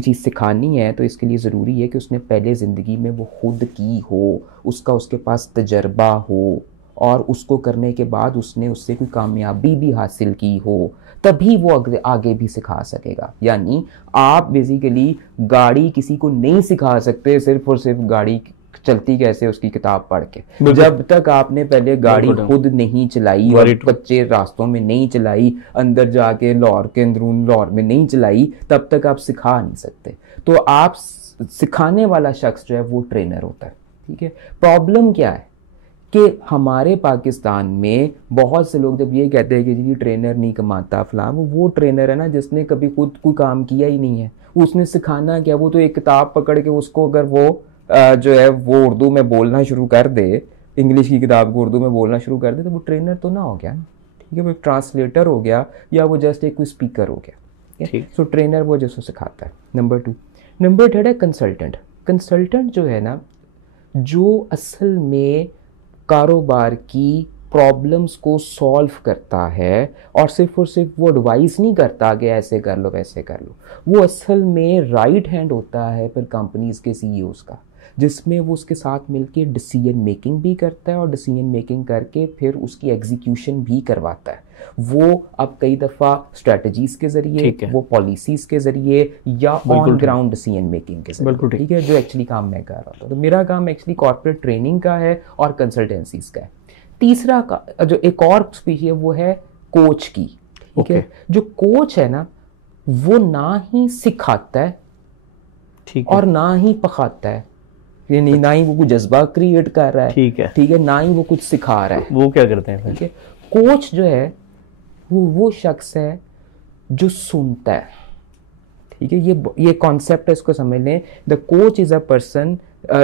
चीज़ सिखानी है, तो इसके लिए ज़रूरी है कि उसने पहले ज़िंदगी में वो खुद की हो, उसके पास तजर्बा हो, और उसको करने के बाद उसने उससे कोई कामयाबी भी हासिल की हो, तभी वो आगे भी सिखा सकेगा। यानी आप बेसिकली गाड़ी किसी को नहीं सिखा सकते सिर्फ और सिर्फ गाड़ी चलती कैसे उसकी किताब पढ़ के। जब तक आपने पहले गाड़ी खुद नहीं चलाई और कच्चे रास्तों में नहीं चलाई, अंदर जाके लाहौर के अंदरून लाहौर में नहीं चलाई, तब तक आप सिखा नहीं सकते। तो आप सिखाने वाला शख्स जो है वो ट्रेनर होता है, ठीक है। प्रॉब्लम क्या है कि हमारे पाकिस्तान में बहुत से लोग जब ये कहते हैं कि जी ट्रेनर नहीं कमाता फलां, वो ट्रेनर है ना जिसने कभी खुद कोई काम किया ही नहीं है। उसने सिखाना क्या? वो तो एक किताब पकड़ के उसको अगर वो जो है वो उर्दू में बोलना शुरू कर दे, इंग्लिश की किताब को उर्दू में बोलना शुरू कर दे, तो वो ट्रेनर तो ना हो गया ना, ठीक है। वो एक ट्रांसलेटर हो गया, या वो जस्ट एक कोई स्पीकर हो गया। सो ट्रेनर वो जिसको सिखाता है। नंबर 2। नंबर 3 है कंसल्टेंट। कंसल्टेंट जो है ना, जो असल में कारोबार की प्रॉब्लम्स को सॉल्व करता है, और सिर्फ वो एडवाइस नहीं करता कि ऐसे कर लो वैसे कर लो। वो असल में राइट हैंड होता है फिर कंपनीज के CEOs का, जिसमें वो उसके साथ मिलके डिसीजन मेकिंग भी करता है, और डिसीजन मेकिंग करके फिर उसकी एग्जीक्यूशन भी करवाता है। वो अब कई दफ़ा स्ट्रेटजीज के ज़रिए, वो पॉलिसीज़ के ज़रिए, या ऑन ग्राउंड डिसीजन मेकिंग के ज़रिए, ठीक है, जो एक्चुअली काम मैं कर रहा था। तो मेरा काम एक्चुअली कॉर्पोरेट ट्रेनिंग का है और कंसल्टेंसीज का है। तीसरा का जो एक और स्पीशी है वो है कोच की, ठीक है। जो कोच है ना, वो ना ही सिखाता है, ठीक है, और ना ही पखाता है, यानी ना ही वो कुछ जज्बा क्रिएट कर रहा है, ठीक है, ना ही वो कुछ सिखा रहा है। वो क्या करते हैं? ठीक है, कोच जो है वो शख्स है जो सुनता है, ठीक है। ये कॉन्सेप्ट है, इसको समझ लें। The coach is a person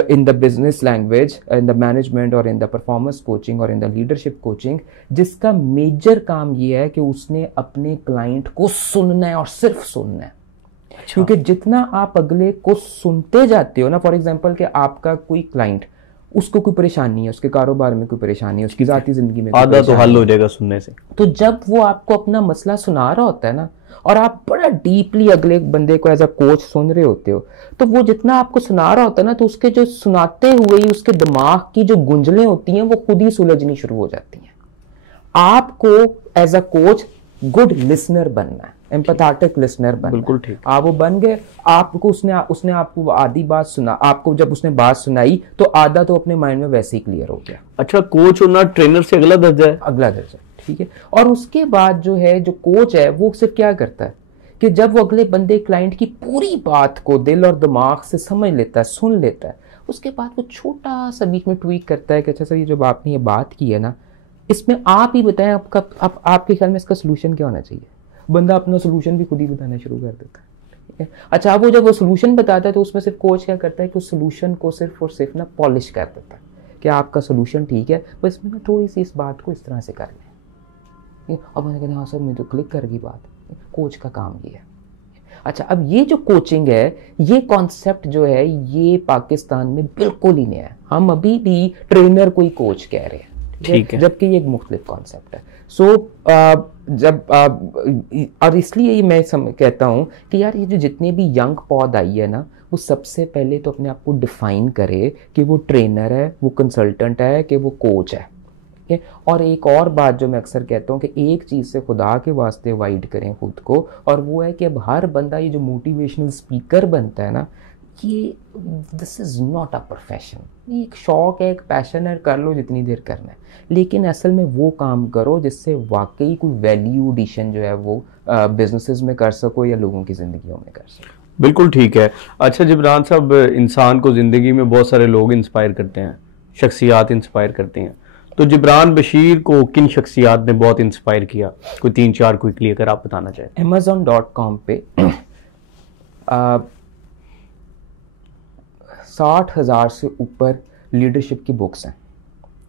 in the business language, in the management और in the performance coaching और in the leadership coaching, जिसका मेजर काम ये है कि उसने अपने क्लाइंट को सुनना है और सिर्फ सुनना है। क्योंकि जितना आप अगले को सुनते जाते हो ना, फॉर एग्जांपल कि आपका कोई क्लाइंट, उसको कोई परेशानी है, उसके कारोबार में कोई परेशानी है, उसकी जाती जिंदगी में आधा तो हल हो जाएगा सुनने से। तो जब वो आपको अपना मसला सुना रहा होता है ना, और आप बड़ा डीपली अगले बंदे को एज अ कोच सुन रहे होते हो, तो वो जितना आपको सुना रहा होता है ना, तो उसके जो सुनाते हुए ही उसके दिमाग की जो गुंजलें होती हैं वो खुद ही सुलझनी शुरू हो जाती हैं। आपको as a coach good listener बनना है, एम्पैथेटिक लिसनर बनना। बिल्कुल ठीक। आप वो बन गए, आपको उसने आपको आधी बात सुना, आपको जब उसने बात सुनाई तो आधा तो अपने माइंड में वैसे ही क्लियर हो गया। अच्छा, कोच होना ट्रेनर से अगला दर्जा है? अगला दर्जा, ठीक है। और उसके बाद जो है, जो कोच है वो सिर्फ क्या करता है कि जब वो अगले बंदे क्लाइंट की पूरी बात को दिल और दिमाग से समझ लेता है, सुन लेता है, उसके बाद वो छोटा सा बीच में ट्वीक करता है कि अच्छा सर, ये जब आपने ये बात की है ना, इसमें आप ही बताएं आपके ख्याल में इसका सोल्यूशन क्या होना चाहिए। बंदा अपना सोल्यूशन भी खुद ही बताना शुरू कर देता है, ठीक है। अच्छा, वो जब वो सोल्यूशन बताता है तो उसमें सिर्फ कोच क्या करता है कि उस सोल्यूशन को सिर्फ और सिर्फ ना पॉलिश कर देता है कि आपका सोल्यूशन ठीक है, बस इसमें ना थोड़ी सी इस बात को इस तरह से कर लें। अब मैंने कहा हाँ सर, मैं तो क्लिक कर गई बात। कोच का काम ये है। अच्छा, अब ये जो कोचिंग है, ये कॉन्सेप्ट जो है, ये पाकिस्तान में बिल्कुल ही नया है। हम अभी भी ट्रेनर को ही कोच कह रहे हैं, ठीक है, जबकि ये एक मुख्तलिफ कॉन्सेप्ट है। और इसलिए मैं कहता हूँ कि यार, ये जो जितने भी यंग पौध आई है ना, वो सबसे पहले तो अपने आप को डिफाइन करे कि वो ट्रेनर है, वो कंसल्टेंट है, कि वो कोच है। और एक और बात जो मैं अक्सर कहता हूँ कि एक चीज़ से खुदा के वास्ते वाइड करें खुद को, और वो है कि अब हर बंदा ये जो मोटिवेशनल स्पीकर बनता है ना, ये this is not a profession. ये एक शौक है, एक पैशन है, कर लो जितनी देर करना है, लेकिन असल में वो काम करो जिससे वाकई कोई वैल्यू एडिशन जो है वो बिजनेसेस में कर सको या लोगों की ज़िंदगियों में कर सको। बिल्कुल ठीक है। अच्छा जिब्रान साहब, इंसान को ज़िंदगी में बहुत सारे लोग इंस्पायर करते हैं, शख्सियात इंस्पायर करते हैं, तो जिब्रान बशीर को किन शख्सियात ने बहुत इंस्पायर किया? कोई 3-4 क्विकली अगर आप बताना चाहें। Amazon.com पे 60,000 से ऊपर लीडरशिप की बुक्स हैं,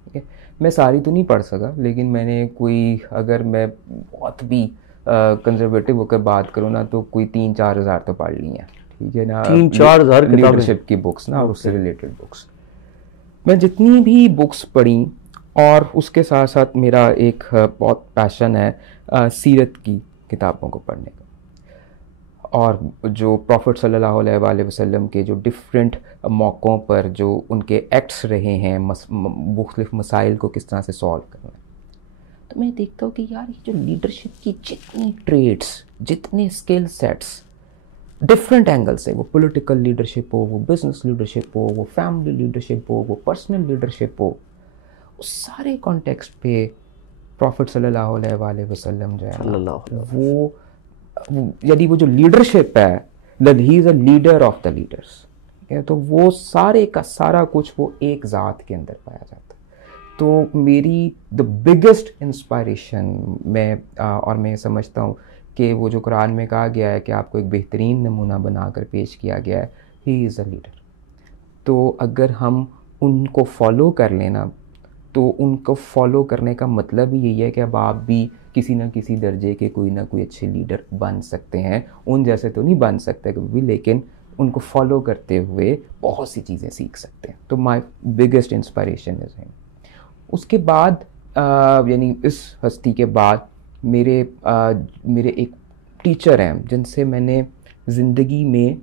ठीक है। मैं सारी तो नहीं पढ़ सका, लेकिन मैंने कोई, अगर मैं बहुत भी कंजर्वेटिव होकर बात करूँ ना, तो कोई 3-4 हज़ार तो पढ़ ली हैं, ठीक है ना। 3-4 हज़ार लीडरशिप की बुक्स ना, और उससे रिलेटेड बुक्स मैं जितनी भी बुक्स पढ़ी, और उसके साथ साथ मेरा एक बहुत पैशन है सीरत की किताबों को पढ़ने का, और जो प्रॉफिट सल्लल्लाहु अलैहि वसल्लम के जो डिफरेंट मौक़ों पर जो उनके एक्ट्स रहे हैं, मुख्तलिफ मसाइल को किस तरह से सॉल्व करना है। तो मैं देखता हूँ कि यार, ये जो लीडरशिप की जितनी ट्रेड्स, जितने स्किल सेट्स डिफरेंट एंगल से, वो पॉलिटिकल लीडरशिप हो, वो बिजनेस लीडरशिप हो, वो फैमिली लीडरशिप हो, वो पर्सनल लीडरशिप हो, उस सारे कॉन्टेक्स्ट पे प्रॉफिट सल्लल्लाहु अलैहि वसल्लम जो है वो यदि वो जो लीडरशिप है, he is a leader of the leaders, तो वो सारे का सारा कुछ वो एक ज़ात के अंदर पाया जाता है। तो मेरी द बिगेस्ट इंस्पायरेशन और मैं समझता हूँ कि वो जो कुरान में कहा गया है कि आपको एक बेहतरीन नमूना बनाकर पेश किया गया है, ही इज़ अ लीडर। तो अगर हम उनको फॉलो कर लेना, तो उनको फॉलो करने का मतलब ही यही है कि अब आप भी किसी न किसी दर्जे के कोई ना कोई अच्छे लीडर बन सकते हैं। उन जैसे तो नहीं बन सकते कभी, लेकिन उनको फॉलो करते हुए बहुत सी चीज़ें सीख सकते हैं। तो my biggest inspiration is him. उसके बाद यानी इस हस्ती के बाद मेरे एक टीचर हैं जिनसे मैंने ज़िंदगी में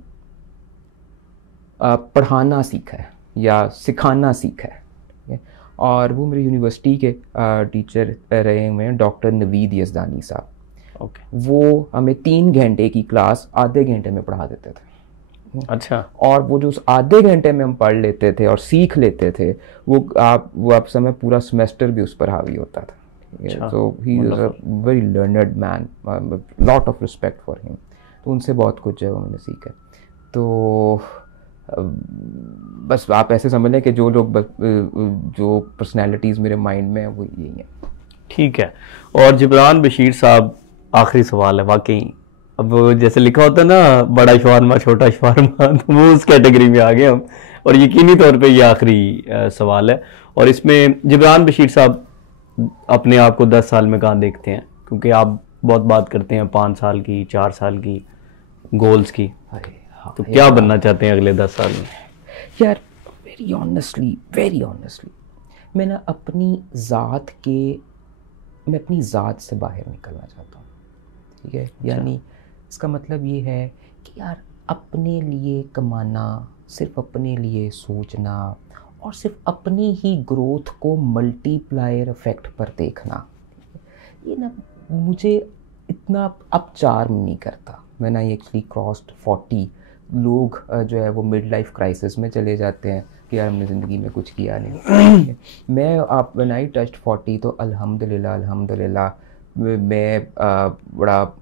पढ़ाना सीखा है या सिखाना सीखा है, और वो मेरी यूनिवर्सिटी के टीचर रहे हुए हैं, डॉक्टर नवीद यज़दानी साहब। वो हमें 3 घंटे की क्लास आधे घंटे में पढ़ा देते थे। अच्छा। और वो जो उस आधे घंटे में हम पढ़ लेते थे और सीख लेते थे, वो आप समय पूरा सेमेस्टर भी उस पर हावी होता था। So he is a very learned man, lot of respect for him. तो उनसे बहुत कुछ जो है मैंने सीखा। तो बस आप ऐसे समझ लें कि जो लोग जो पर्सनैलिटीज़ मेरे माइंड में है वो यही हैं। ठीक है। और जिब्रान बशीर साहब, आखिरी सवाल है। वाकई अब जैसे लिखा होता है ना, बड़ा शवारमा छोटा शवारमा, तो वो उस कैटेगरी में आ गए हम। और यकीनी तौर पे ये आखिरी सवाल है, और इसमें जिब्रान बशीर साहब अपने आप को 10 साल में कहाँ देखते हैं? क्योंकि आप बहुत बात करते हैं 5 साल की, 4 साल की गोल्स की, तो क्या बनना चाहते हैं अगले 10 साल में? यार वेरी ऑनेस्टली मैं ना मैं अपनी ज़ात से बाहर निकलना चाहता हूँ, ठीक है? यानी इसका मतलब ये है कि यार अपने लिए कमाना, सिर्फ अपने लिए सोचना और सिर्फ अपनी ही ग्रोथ को मल्टीप्लायर इफेक्ट पर देखना, ये ना मुझे इतना अब चार्म नहीं करता। मैंने आई एक्चुअली क्रॉस्ड 40, लोग जो है वो मिड लाइफ क्राइसिस में चले जाते हैं कि यार हमने ज़िंदगी में कुछ किया नहीं। मैं आप व्हेन आई टच्ड 40 तो अल्हम्दुलिल्लाह मैं बड़ा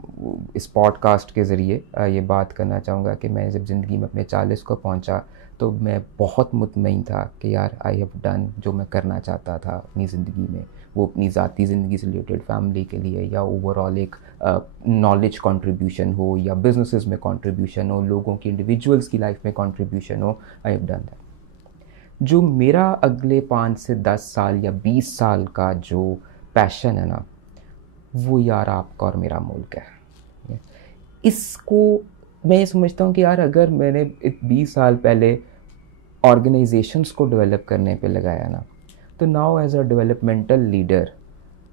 इस पॉडकास्ट के ज़रिए ये बात करना चाहूँगा कि मैं जब ज़िंदगी में अपने 40 को पहुँचा तो मैं बहुत मुतमईन था कि यार आई हैव डन जो मैं करना चाहता था अपनी ज़िंदगी में, वो अपनी ज़ाती ज़िंदगी से रिलेटेड, फैमिली के लिए, या ओवरऑल एक नॉलेज कंट्रीब्यूशन हो या बिजनेसेस में कंट्रीब्यूशन हो, लोगों की इंडिविजुअल्स की लाइफ में कंट्रीब्यूशन हो, आई हैव डन दैट। जो मेरा अगले 5 से 10 साल या 20 साल का जो पैशन है ना, वो यार आपका और मेरा मुल्क है। इसको मैं ये समझता हूँ कि यार अगर मैंने 20 साल पहले ऑर्गेनाइजेशंस को डेवलप करने पे लगाया ना, तो now as a developmental leader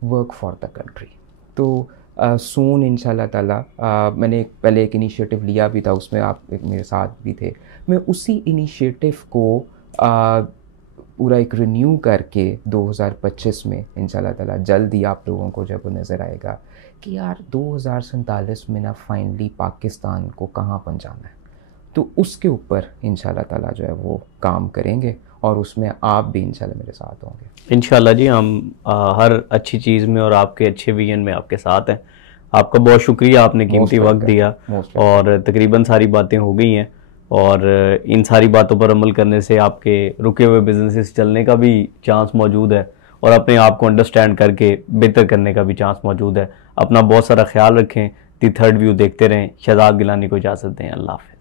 work for the country. तो सून इंशाल्लाह ताला मैंने पहले एक इनिशिएटिव लिया भी था, उसमें आप मेरे साथ भी थे। मैं उसी इनिशिएटिव को पूरा एक रिन्यू करके 2025 में इंशाल्लाह ताला जल्द ही आप लोगों को जब नज़र आएगा कि यार 2047 में ना फाइनली पाकिस्तान को कहाँ पहुँचाना है, तो उसके ऊपर इंशाल्लाह ताला जो है वो काम करेंगे और उसमें आप भी इंशाल्लाह मेरे साथ होंगे। इंशाल्लाह जी, हम हर अच्छी चीज़ में और आपके अच्छे विजन में आपके साथ हैं। आपका बहुत शुक्रिया, आपने कीमती वक्त दिया और तकरीबन सारी बातें हो गई हैं, और इन सारी बातों पर अमल करने से आपके रुके हुए बिजनेसेस चलने का भी चांस मौजूद है और अपने आप को अंडरस्टैंड करके बेहतर करने का भी चांस मौजूद है। अपना बहुत सारा ख्याल रखें। दी थर्ड व्यू देखते रहें। शहजाद गिलानी को इजाज़त दें। अल्लाह हाफ़िज़।